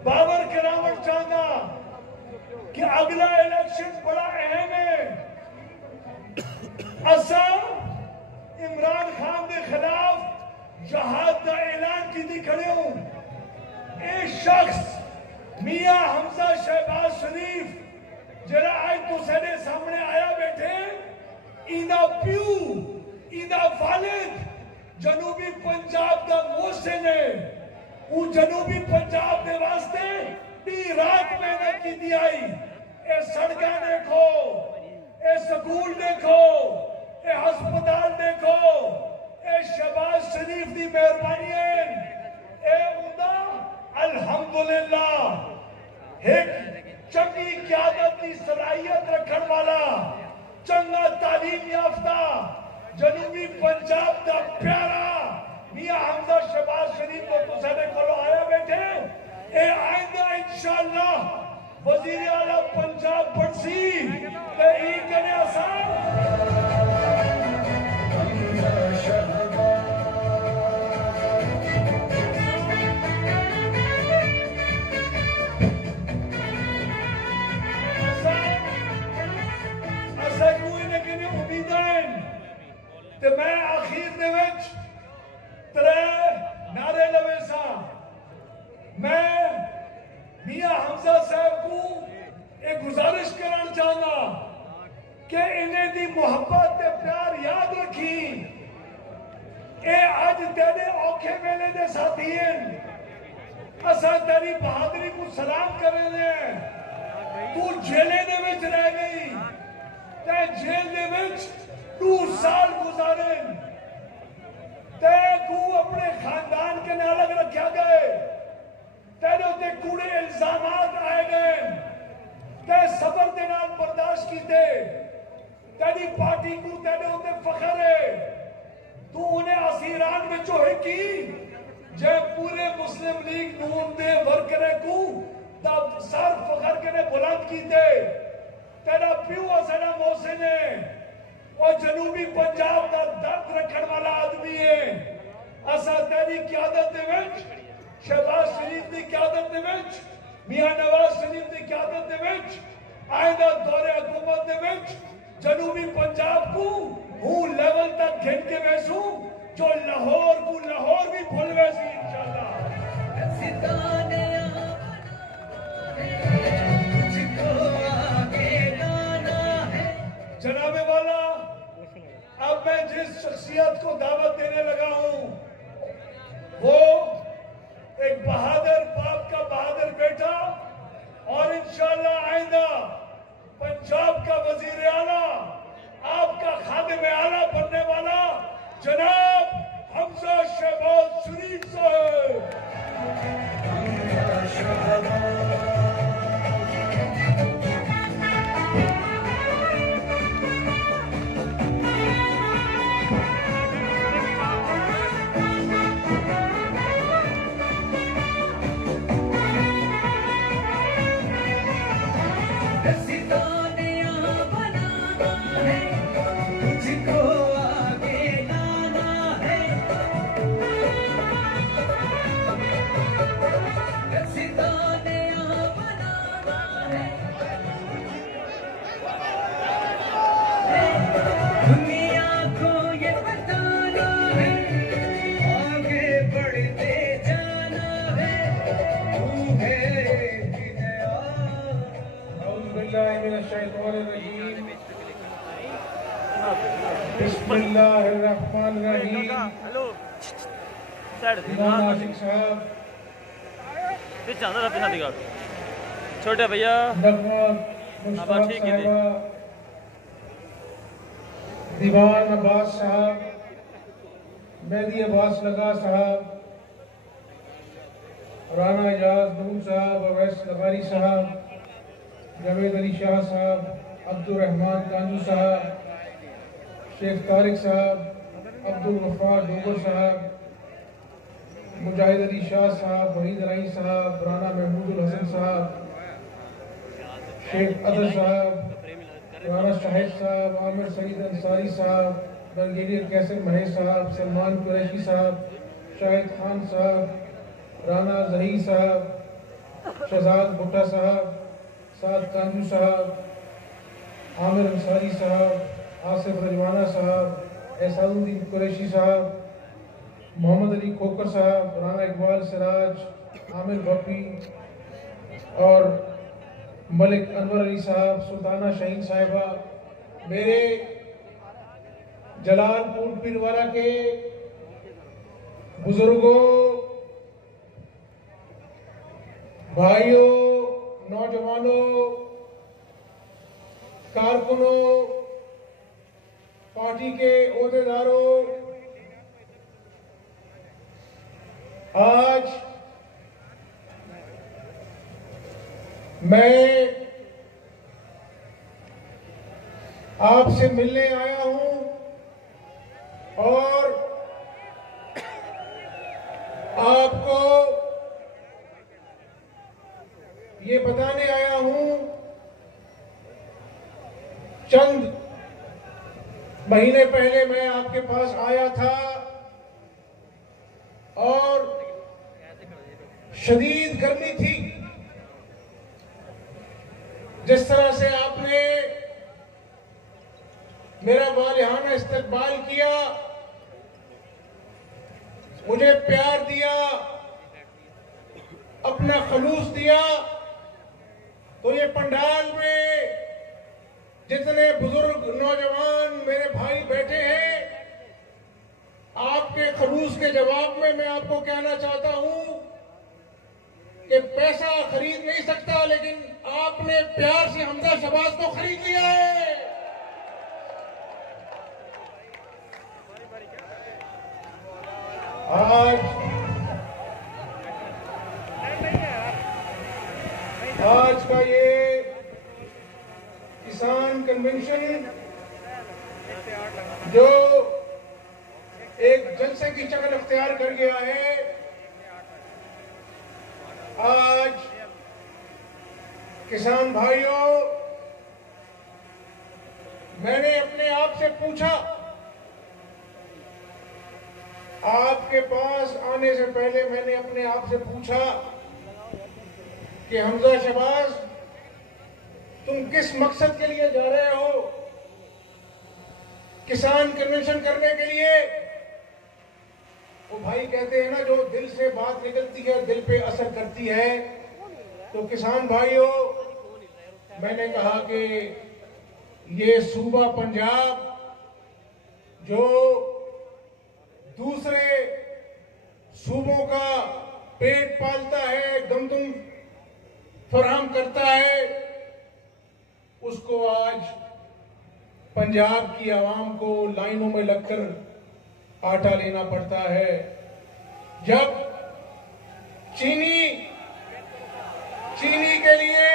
बाबर करावट चाहता कि अगला इलेक्शन बड़ा अहम है असा इमरान खान के खिलाफ जहाद का ऐलान की थी खड़े हूं एक शख्स मियां हमजा शहबाज शरीफ जरा आज तो साडे सामने आया बैठे इंदा प्यू इंदा वालिद जनूबी पंजाब का मोहसिन है वो जनूबी पंजाब के वास्ते दी रात मेहनत की दी आई ए सड़क देखो ए स्कूल देखो ए अस्पताल देखो ए शहबाज शरीफ की मेहरबानी है ए उदा अल्हम्दुलिल्लाह एक चंगी क़यादत की सलाहियत रखने वाला चंगा तालीम याफ्ता जनूबी पंजाब का प्यारा मियां हमजा शहबाज शरीफ को तो साडे कोलो आया बैठे ए आइंदा इंशाअल्लाह वजीर आला पंजाब बनसी ते ई कने आसान ते मैं आखिर दे विच 3 नारे लवे सा मैं मियां हमजा साहब को एक गुजारिश करना चाहना कि इन्हें दी मोहब्बत ते प्यार याद रखी ए आज तेरे औखे वेले दे साथी हैं असा तेरी बहादुरी को सलाम करेंगे तू जेले दे विच रह गई ते जेल दे विच 2 साल गुजारे तय को अपने खानदान के ने अलग रखा गए तेरे उत्ते कूड़े इल्जामात आए गए तय सबर के नाल बर्दाश्त कीते तेरी पार्टी को तेरे उत्ते फखर है तू उन्हें असीरान विचों है की जब पूरे मुस्लिम लीग नून दे वर्करे को तब सर फखर के ने बुलंद कीते तेरा प्यो असाना मोहसिन है वो जनूबी पंजाब का दर्द रखने वाला आदमी है। असा तेरी क़यादत दे विच शहबाज शरीफ की क़यादत दे विच मियां नवाज शरीफ की क़यादत दे विच आइंदा दौरे हुकूमत दे विच जनूबी पंजाब को हूं लेवल तक गिन के वैसू जो लाहौर को लाहौर भी भूल वैसी इंशाल्लाह। जनाबे वाला अब मैं जिस शख्सियत को दावत देने लगा हूं वो एक बहादुर बाप का बहादुर बेटा और इंशाल्लाह आइंदा पंजाब का वजीर आला आपका खादिम आला बनने वाला जनाब हमजा शहबाज शरीफ साहब। बिस्मिल्लाहिर्रहमानिर्रहीम। हेलो दीवान आशिक साहब, छोटे भैया नगमा मुश्ताक ठीक है जी। साहबा, दीवान अब्बास साहब, मेहदी अब्बास लगा साहब, राना एजाज नूर साहब, अवैस लगारी साहब, जावेद अली शाह साहब, अब्दुल रहमान कांजू साहब, शेख तारिक साहब, अब्दुल गफ्फार डोगर साहब, मुजाहिद अली शाह साहब, वहीद रईस साहब, राना महमूदुल हसन साहब, शेख अदर साहब, राना शाहिद साहब, आमिर सईद अंसारी साहब, ब्रिगेडियर कैसर महेश साहब, सलमान कुरैशी साहब, शाहिद खान साहब, राना जही साहब, शहजाद भुट्टा साहब, साद कांजू साहब, आमिर अंसारी साहब, आसिफ रजवाना साहब, एहसानुद्दीन कुरैशी साहब, मोहम्मद अली खोकर साहब, राना इकबाल सिराज, आमिर बप्पी और मलिक अनवर अली साहब, सुल्ताना शहीन साहिबा, मेरे जलालपुर पीरवाला के बुजुर्गों, भाइयों, नौजवानों, कारकुनों, पार्टी के ओहदेदारों, आज मैं आपसे मिलने आया हूं और आपको ये बताने आया हूं, चंद महीने पहले मैं आपके पास आया था और शदीद गर्मी थी। जिस तरह से आपने मेरा वालिहाना इस्तकबाल किया, मुझे प्यार दिया, अपना खलूस दिया, तो ये पंडाल में जितने बुजुर्ग नौजवान मेरे भाई बैठे हैं, आपके खलूस के जवाब में मैं आपको कहना चाहता हूं कि पैसा खरीद नहीं सकता, लेकिन आपने प्यार से हमजा शहबाज को खरीद लिया है। आज का ये किसान कन्वेंशन जो एक जलसे की शक्ल अख्तियार कर गया है, आज किसान भाइयों, मैंने अपने आप से पूछा, आपके पास आने से पहले मैंने अपने आप से पूछा कि हमजा शहबाज, तुम किस मकसद के लिए जा रहे हो? किसान कन्वेंशन करने के लिए? वो भाई कहते हैं ना, जो दिल से बात निकलती है दिल पे असर करती है। तो किसान भाइयों, मैंने कहा कि ये सूबा पंजाब जो दूसरे सूबों का पेट पालता है, गंदम फराहम करता है, उसको आज पंजाब की आवाम को लाइनों में लगकर आटा लेना पड़ता है। जब चीनी के लिए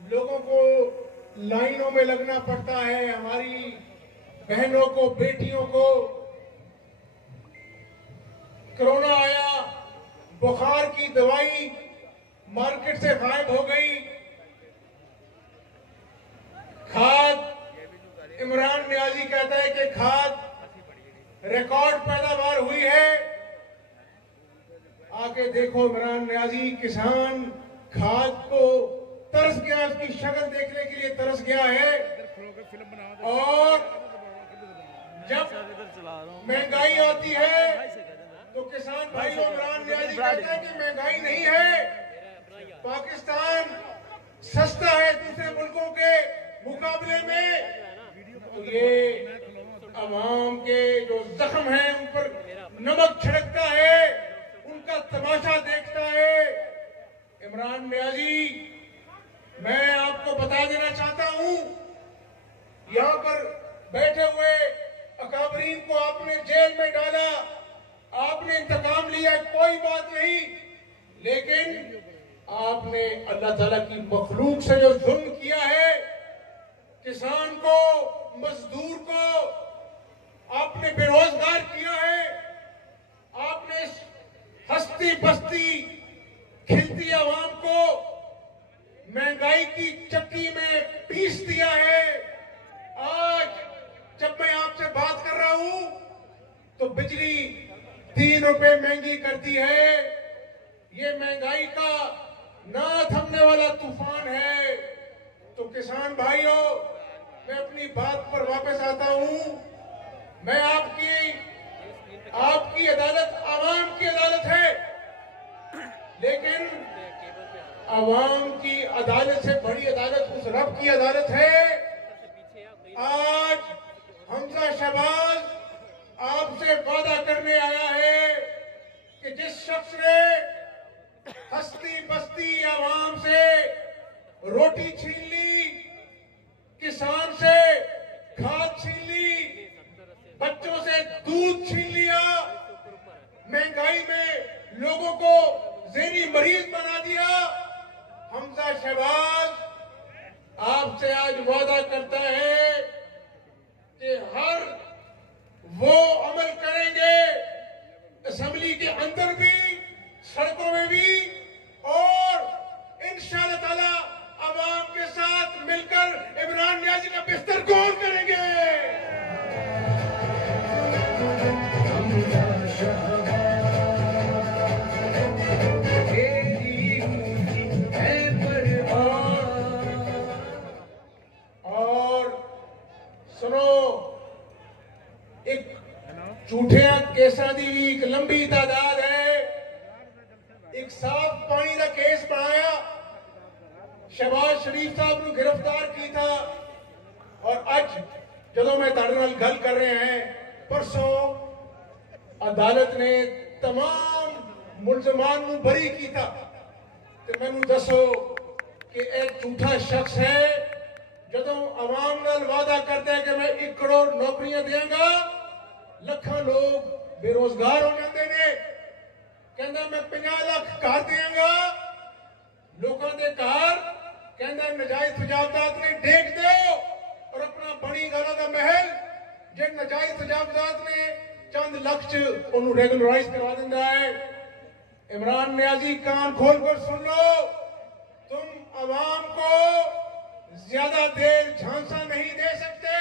लोगों को लाइनों में लगना पड़ता है, हमारी बहनों को, बेटियों को कोरोना आया, बुखार की दवाई मार्केट से गायब हो गई। खाद, इमरान नियाजी कहता है कि खाद रिकॉर्ड पैदावार हुई है। आके देखो इमरान नियाजी, किसान खाद को तरस गया, उसकी शक्ल देखने के लिए तरस गया है। और जब महंगाई आती है तो किसान भाई इमरान नियाजी कहते हैं कि महंगाई नहीं है, पाकिस्तान सस्ता है दूसरे मुल्कों के मुकाबले में। तो ये अवाम के जो जख्म हैं उन पर नमक छिड़कता है, उनका तमाशा देखता है। इमरान नियाजी, मैं आपको बता देना चाहता हूं, यहां पर बैठे हुए अकाबरीन को आपने जेल में डाला, आपने इंतकाम लिया, कोई बात नहीं, लेकिन आपने अल्लाह ताला की मखलूक से जो जुल्म किया है, किसान को, मजदूर को आपने बेरोजगार किया है, आपने हस्ती बस्ती खिलती आवाम को महंगाई की चक्की में पीस दिया है। आज जब मैं आपसे बात कर रहा हूं तो बिजली 3 रुपए महंगी कर दी है। ये महंगाई का ना थमने वाला तूफान है। तो किसान भाइयों, मैं अपनी बात पर वापस आता हूं। मैं आपकी अदालत आवाम की अदालत है, लेकिन आवाम की अदालत से बड़ी अदालत उस रब की अदालत है। आज हमजा शहबाज आपसे वादा करने आया है कि जिस शख्स ने हस्ती बस्ती आवाम से रोटी छीन ली, किसान से खाद छीन ली, बच्चों से दूध छीन लिया, महंगाई में लोगों को ज़हनी मरीज बना दिया, हमजा शहबाज आपसे आज वादा करता है कि हर वो अमल करेंगे असेंबली के अंदर भी, सड़कों में भी, और इंशाअल्लाह ताला अवाम के साथ मिलकर इमरान नियाजी का बिस्तर गोल करेंगे। सुनो, एक झूठे केसां दी भी एक लंबी तादाद है। एक साफ पानी का केस बनाया, शहबाज शरीफ साहब को गिरफ्तार की था, और अज जो मैं तुहाडे नाल गल कर रहे हैं, परसों अदालत ने तमाम मुलजमान को बरी किया। तो मैनू दसो कि एक झूठा शख्स है जदों आवाम नाल वादा करता है कि मैं 1 करोड़ नौकरियां देंगा, लखां लोग बेरोजगार हो जाते हैं, कहता मैं 50 लाख घर देंगा, लोगों के कहता है नजायज तजावजात ने देख दो और अपना बनी गाला दा महल जे नजायज तजावजात ने चंद लक्ष्य उन्हें रेगुलराइज करवा दिंदा है। इमरान नियाजी कान खोलकर सुन लो, तुम अवाम को ज्यादा देर झांसा नहीं दे सकते।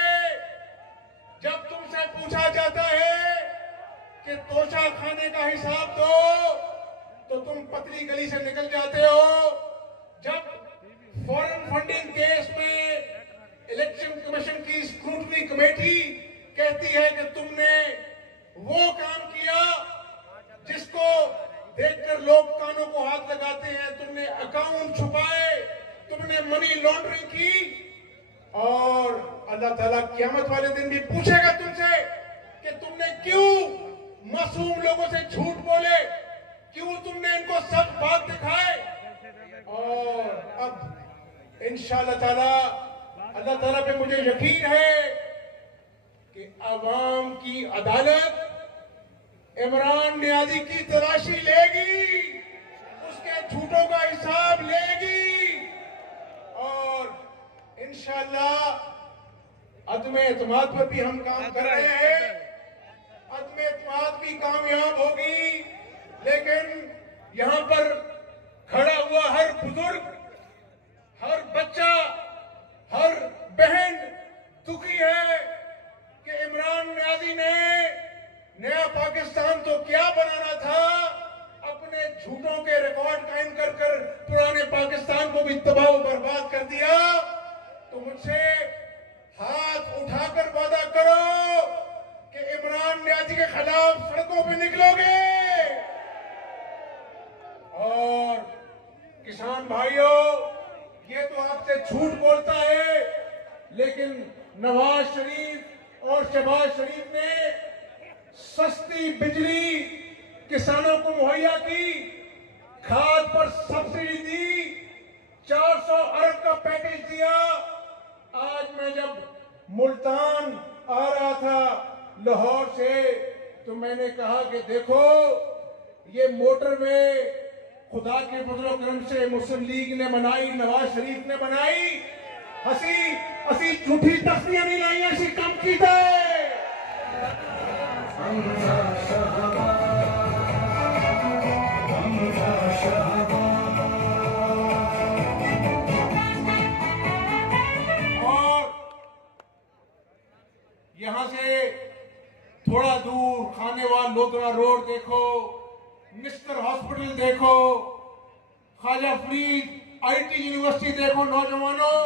जब तुमसे पूछा जाता है कि तोशा खाने का हिसाब दो तो तुम पतली गली से निकल जाते हो। जब फॉरेन फंडिंग केस में इलेक्शन कमीशन की स्क्रूटनी कमेटी कहती है कि तुमने वो काम किया जिसको देखकर लोग कानों को हाथ लगाते हैं, तुमने अकाउंट छुपाए, तुमने मनी लॉन्ड्रिंग की, और अल्लाह ताला क़यामत वाले दिन भी पूछेगा तुमसे कि तुमने क्यों मासूम लोगों से झूठ बोले, क्यों तुमने इनको सब बात दिखाए। और अब इंशाअल्लाह ताला, अल्लाह ताला पे मुझे यकीन है कि अवाम की अदालत इमरान नियाजी की तलाशी लेगी, उसके झूठों का हिसाब लेगी और इंशाअल्लाह अदमे एतमाद पर भी हम काम कर रहे हैं। अदमे एतमाद भी कामयाब होगी, लेकिन यहां पर खड़ा हुआ हर बुजुर्ग, हर बच्चा, हर बहन दुखी है कि इमरान नियाजी ने नया पाकिस्तान तो क्या बनाना था, अपने झूठों के रिकॉर्ड कायम कर कर पुराने पाकिस्तान को भी तबाह बर्बाद कर दिया। तो मुझसे हाथ उठाकर वादा करो कि इमरान नियाजी के खिलाफ सड़कों पे निकलोगे। और किसान भाइयों, ये तो आपसे झूठ बोलता है, लेकिन नवाज शरीफ और शहबाज शरीफ ने सस्ती बिजली किसानों को मुहैया की, खाद पर सब्सिडी दी, 400 अरब का पैकेज दिया। आज मैं जब मुल्तान आ रहा था लाहौर से, तो मैंने कहा कि देखो ये मोटरवे खुदा के फजलो करम से मुस्लिम लीग ने बनाई, नवाज शरीफ ने बनाई, असी झूठी तस्वीरें नहीं लाई, असी कम की और यहां से थोड़ा दूर खानेवाल लोधरा रोड देखो, मिस्टर हॉस्पिटल देखो, ख्वाजा फरीद आईटी यूनिवर्सिटी देखो नौजवानों,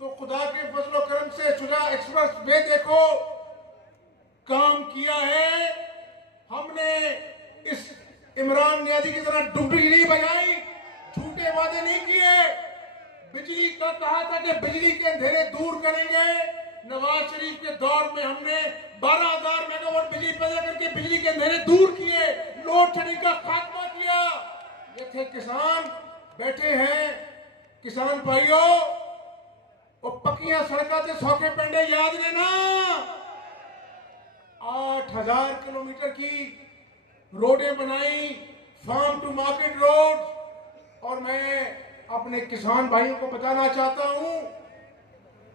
तो खुदा के फजलो करम से सुजा एक्सप्रेस वे देखो, काम किया है हमने। इस इमरान नियाजी की तरह डुबकी नहीं बजाई, झूठे वादे नहीं किए। बिजली का कहा था कि बिजली के अंधेरे दूर करेंगे। नवाज शरीफ के दौर में हमने 12,000 मेगावाट बिजली पैदा करके बिजली के अंधेरे दूर किए, लोड शेडिंग का खात्मा किया। ये थे किसान बैठे हैं। किसान भाइयों, वो पक्कियां सड़कों से सौखे पेंडे याद लेना, 8,000 किलोमीटर की रोडें बनाई, फार्म टू मार्केट रोड। और मैं अपने किसान भाइयों को बताना चाहता हूं,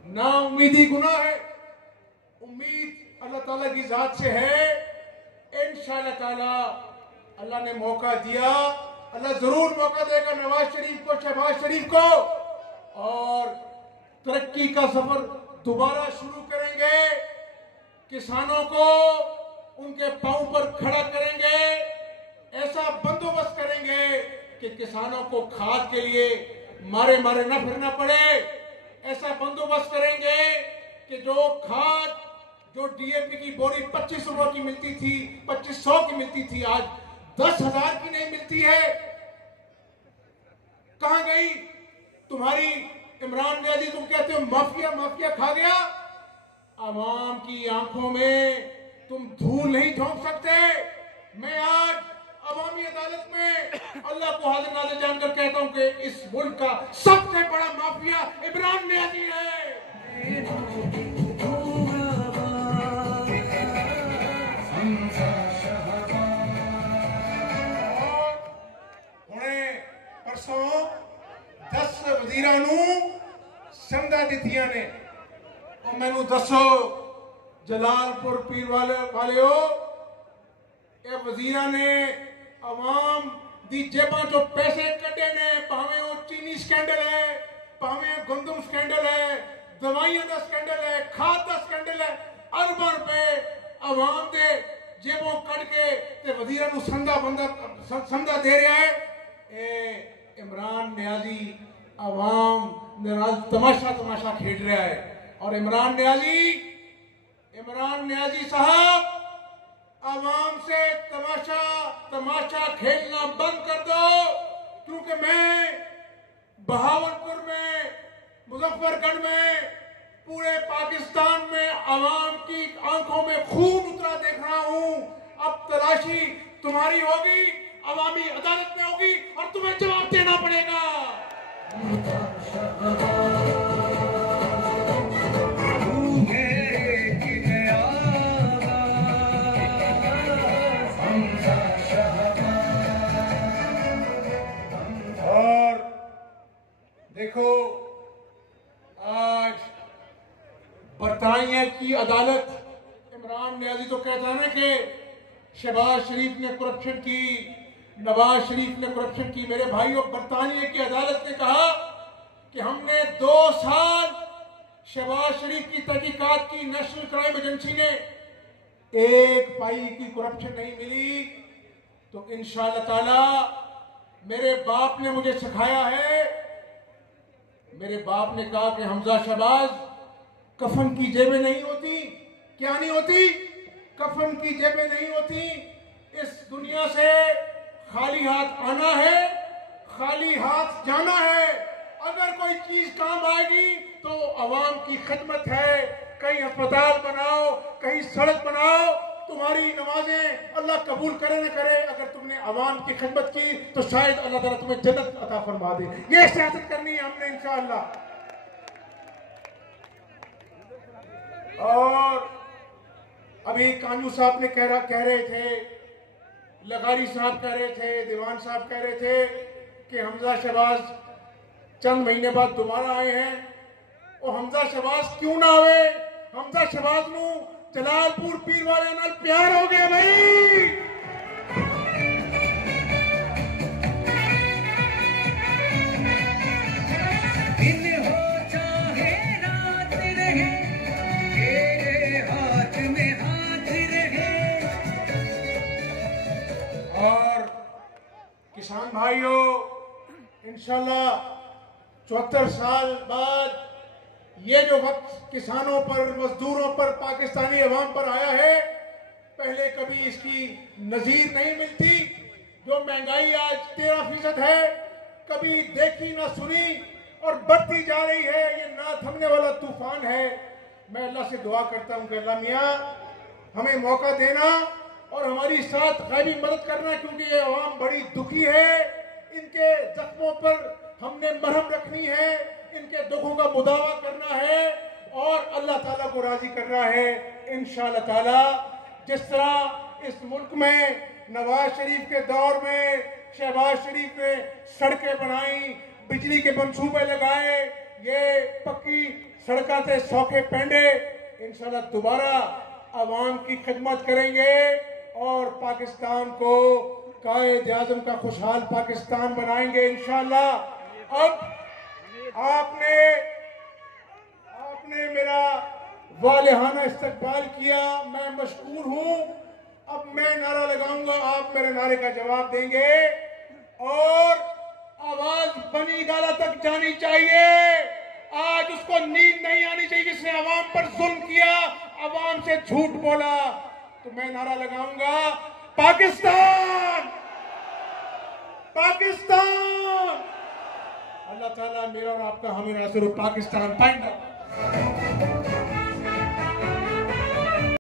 ना उम्मीदी गुनाह है, उम्मीद अल्लाह ताला की जात से है। इंशाअल्लाह ताला अल्लाह ने मौका दिया, अल्लाह जरूर मौका देगा नवाज शरीफ को, शहबाज शरीफ को, और तरक्की का सफर दोबारा शुरू करेंगे। किसानों को उनके पांव पर खड़ा करेंगे, ऐसा बंदोबस्त करेंगे कि किसानों को खाद के लिए मारे मारे न फिरना पड़े। ऐसा बंदोबस्त करेंगे कि जो खाद, जो डीएपी की बोरी 2500 की मिलती थी, 2500 की मिलती थी, आज 10,000 की नहीं मिलती है। कहां गई तुम्हारी इमरान नियाजी? तुम कहते हो माफिया माफिया खा गया। आवाम की आंखों में तुम धूल नहीं झोंक सकते। मैं आज अवामी अदालत में अल्लाह को हाजिर नाज़िर जानकर कहता हूं कि इस मुल्क का सबसे बड़ा माफिया इमरान नियाजी है। परसों 10 वजीरां नूं संघा दित्तियां ने। और मैनू दसो जलालपुर पीर वालेओ, ये वजीरां ने अवाम दी जेबां चों पैसे कड्ढे ने, भावें वो चीनी स्कैंडल है, भावें गंदम स्कैंडल है, दवाइयां का स्कैंडल है, खाद का स्कैंडल है, अरबां रुपए अवाम दे जेबों कट के ते वजीरां नूं संघा दे रहा है। इमरान नियाजी अवाम नाल तमाशा खेड रहा है। और इमरान नियाजी साहब, अवाम से तमाशा खेलना बंद कर दो, क्योंकि मैं बहावलपुर में, मुजफ्फरगढ़ में, पूरे पाकिस्तान में अवाम की आंखों में खून उतरा देख रहा हूं। अब तलाशी तुम्हारी होगी, अवामी अदालत में होगी और तुम्हें जवाब देना पड़ेगा। और देखो, आज बरतानिया की अदालत, इमरान नियाजी तो कहता है ना कि शहबाज शरीफ ने करप्शन की, नवाज शरीफ ने करप्शन की। मेरे भाइयों, बरतानिया की अदालत ने कहा कि हमने 2 साल शहबाज शरीफ की तहकीकात की, नेशनल क्राइम एजेंसी ने 1 पाई की करप्शन नहीं मिली। तो इंशाअल्लाह ताला, मेरे बाप ने मुझे सिखाया है, मेरे बाप ने कहा कि हमजा शहबाज, कफन की जेबें नहीं होती। क्या नहीं होती? कफन की जेबें नहीं होती। इस दुनिया से खाली हाथ आना है, खाली हाथ जाना है। अगर कोई चीज काम आएगी तो अवाम की खिदमत है। कहीं अस्पताल बनाओ, कहीं सड़क बनाओ, तुम्हारी नमाजें अल्लाह कबूल करे न करे, अगर तुमने अवाम की खिदमत की तो शायद अल्लाह ताला तुम्हें जन्नत अता फरमा दे। ये सियासत करनी है हमने इंशाअल्लाह। और अभी कानू साहब ने कह रहे थे, लगारी साहब कह रहे थे, दीवान साहब कह रहे थे कि हमजा शहबाज चंद महीने बाद दोबारा आए हैं। और हमजा शहबाज क्यों ना आवे? हमजा शहबाज नू जलालपुर पीर वाले नाल प्यार हो गया भाई। दिन हो चाहे रात रहे, तेरे हाथ में हाथ रहे। और किसान भाइयों, इंशाल्लाह 74 साल बाद ये जो वक्त किसानों पर, मजदूरों पर, पाकिस्तानी अवाम पर आया है, पहले कभी इसकी नजीर नहीं मिलती। जो महंगाई आज 13% है, कभी देखी ना सुनी और बढ़ती जा रही है। ये ना थमने वाला तूफान है। मैं अल्लाह से दुआ करता हूं कि अल्लाह मियां हमें मौका देना और हमारी साथ गैबी मदद करना, क्योंकि ये अवाम बड़ी दुखी है। इनके जख्मों पर हमने मरहम रखनी है, इनके दुखों का मुदावा करना है और अल्लाह ताला को राजी करना है इंशाअल्लाह ताला। जिस तरह इस मुल्क में नवाज शरीफ के दौर में शहबाज शरीफ ने सड़कें बनाई, बिजली के मंसूबे लगाए, ये पक्की सड़कों से सौखे पेंडे, इंशाअल्लाह दोबारा अवाम की खिदमत करेंगे और पाकिस्तान को कायद आज़म का खुशहाल पाकिस्तान बनाएंगे इंशाअल्लाह। अब आपने मेरा वालिहाना इस्तकबाल किया, मैं मशकूर हूं। अब मैं नारा लगाऊंगा, आप मेरे नारे का जवाब देंगे और आवाज बनी गाला तक जानी चाहिए। आज उसको नींद नहीं आनी चाहिए जिसने अवाम पर जुल्म किया, अवाम से झूठ बोला। तो मैं नारा लगाऊंगा, पाकिस्तान पाकिस्तान। अल्लाह ताला मेरा और आपका हमें नासिर पाकिस्तान पाएंगा।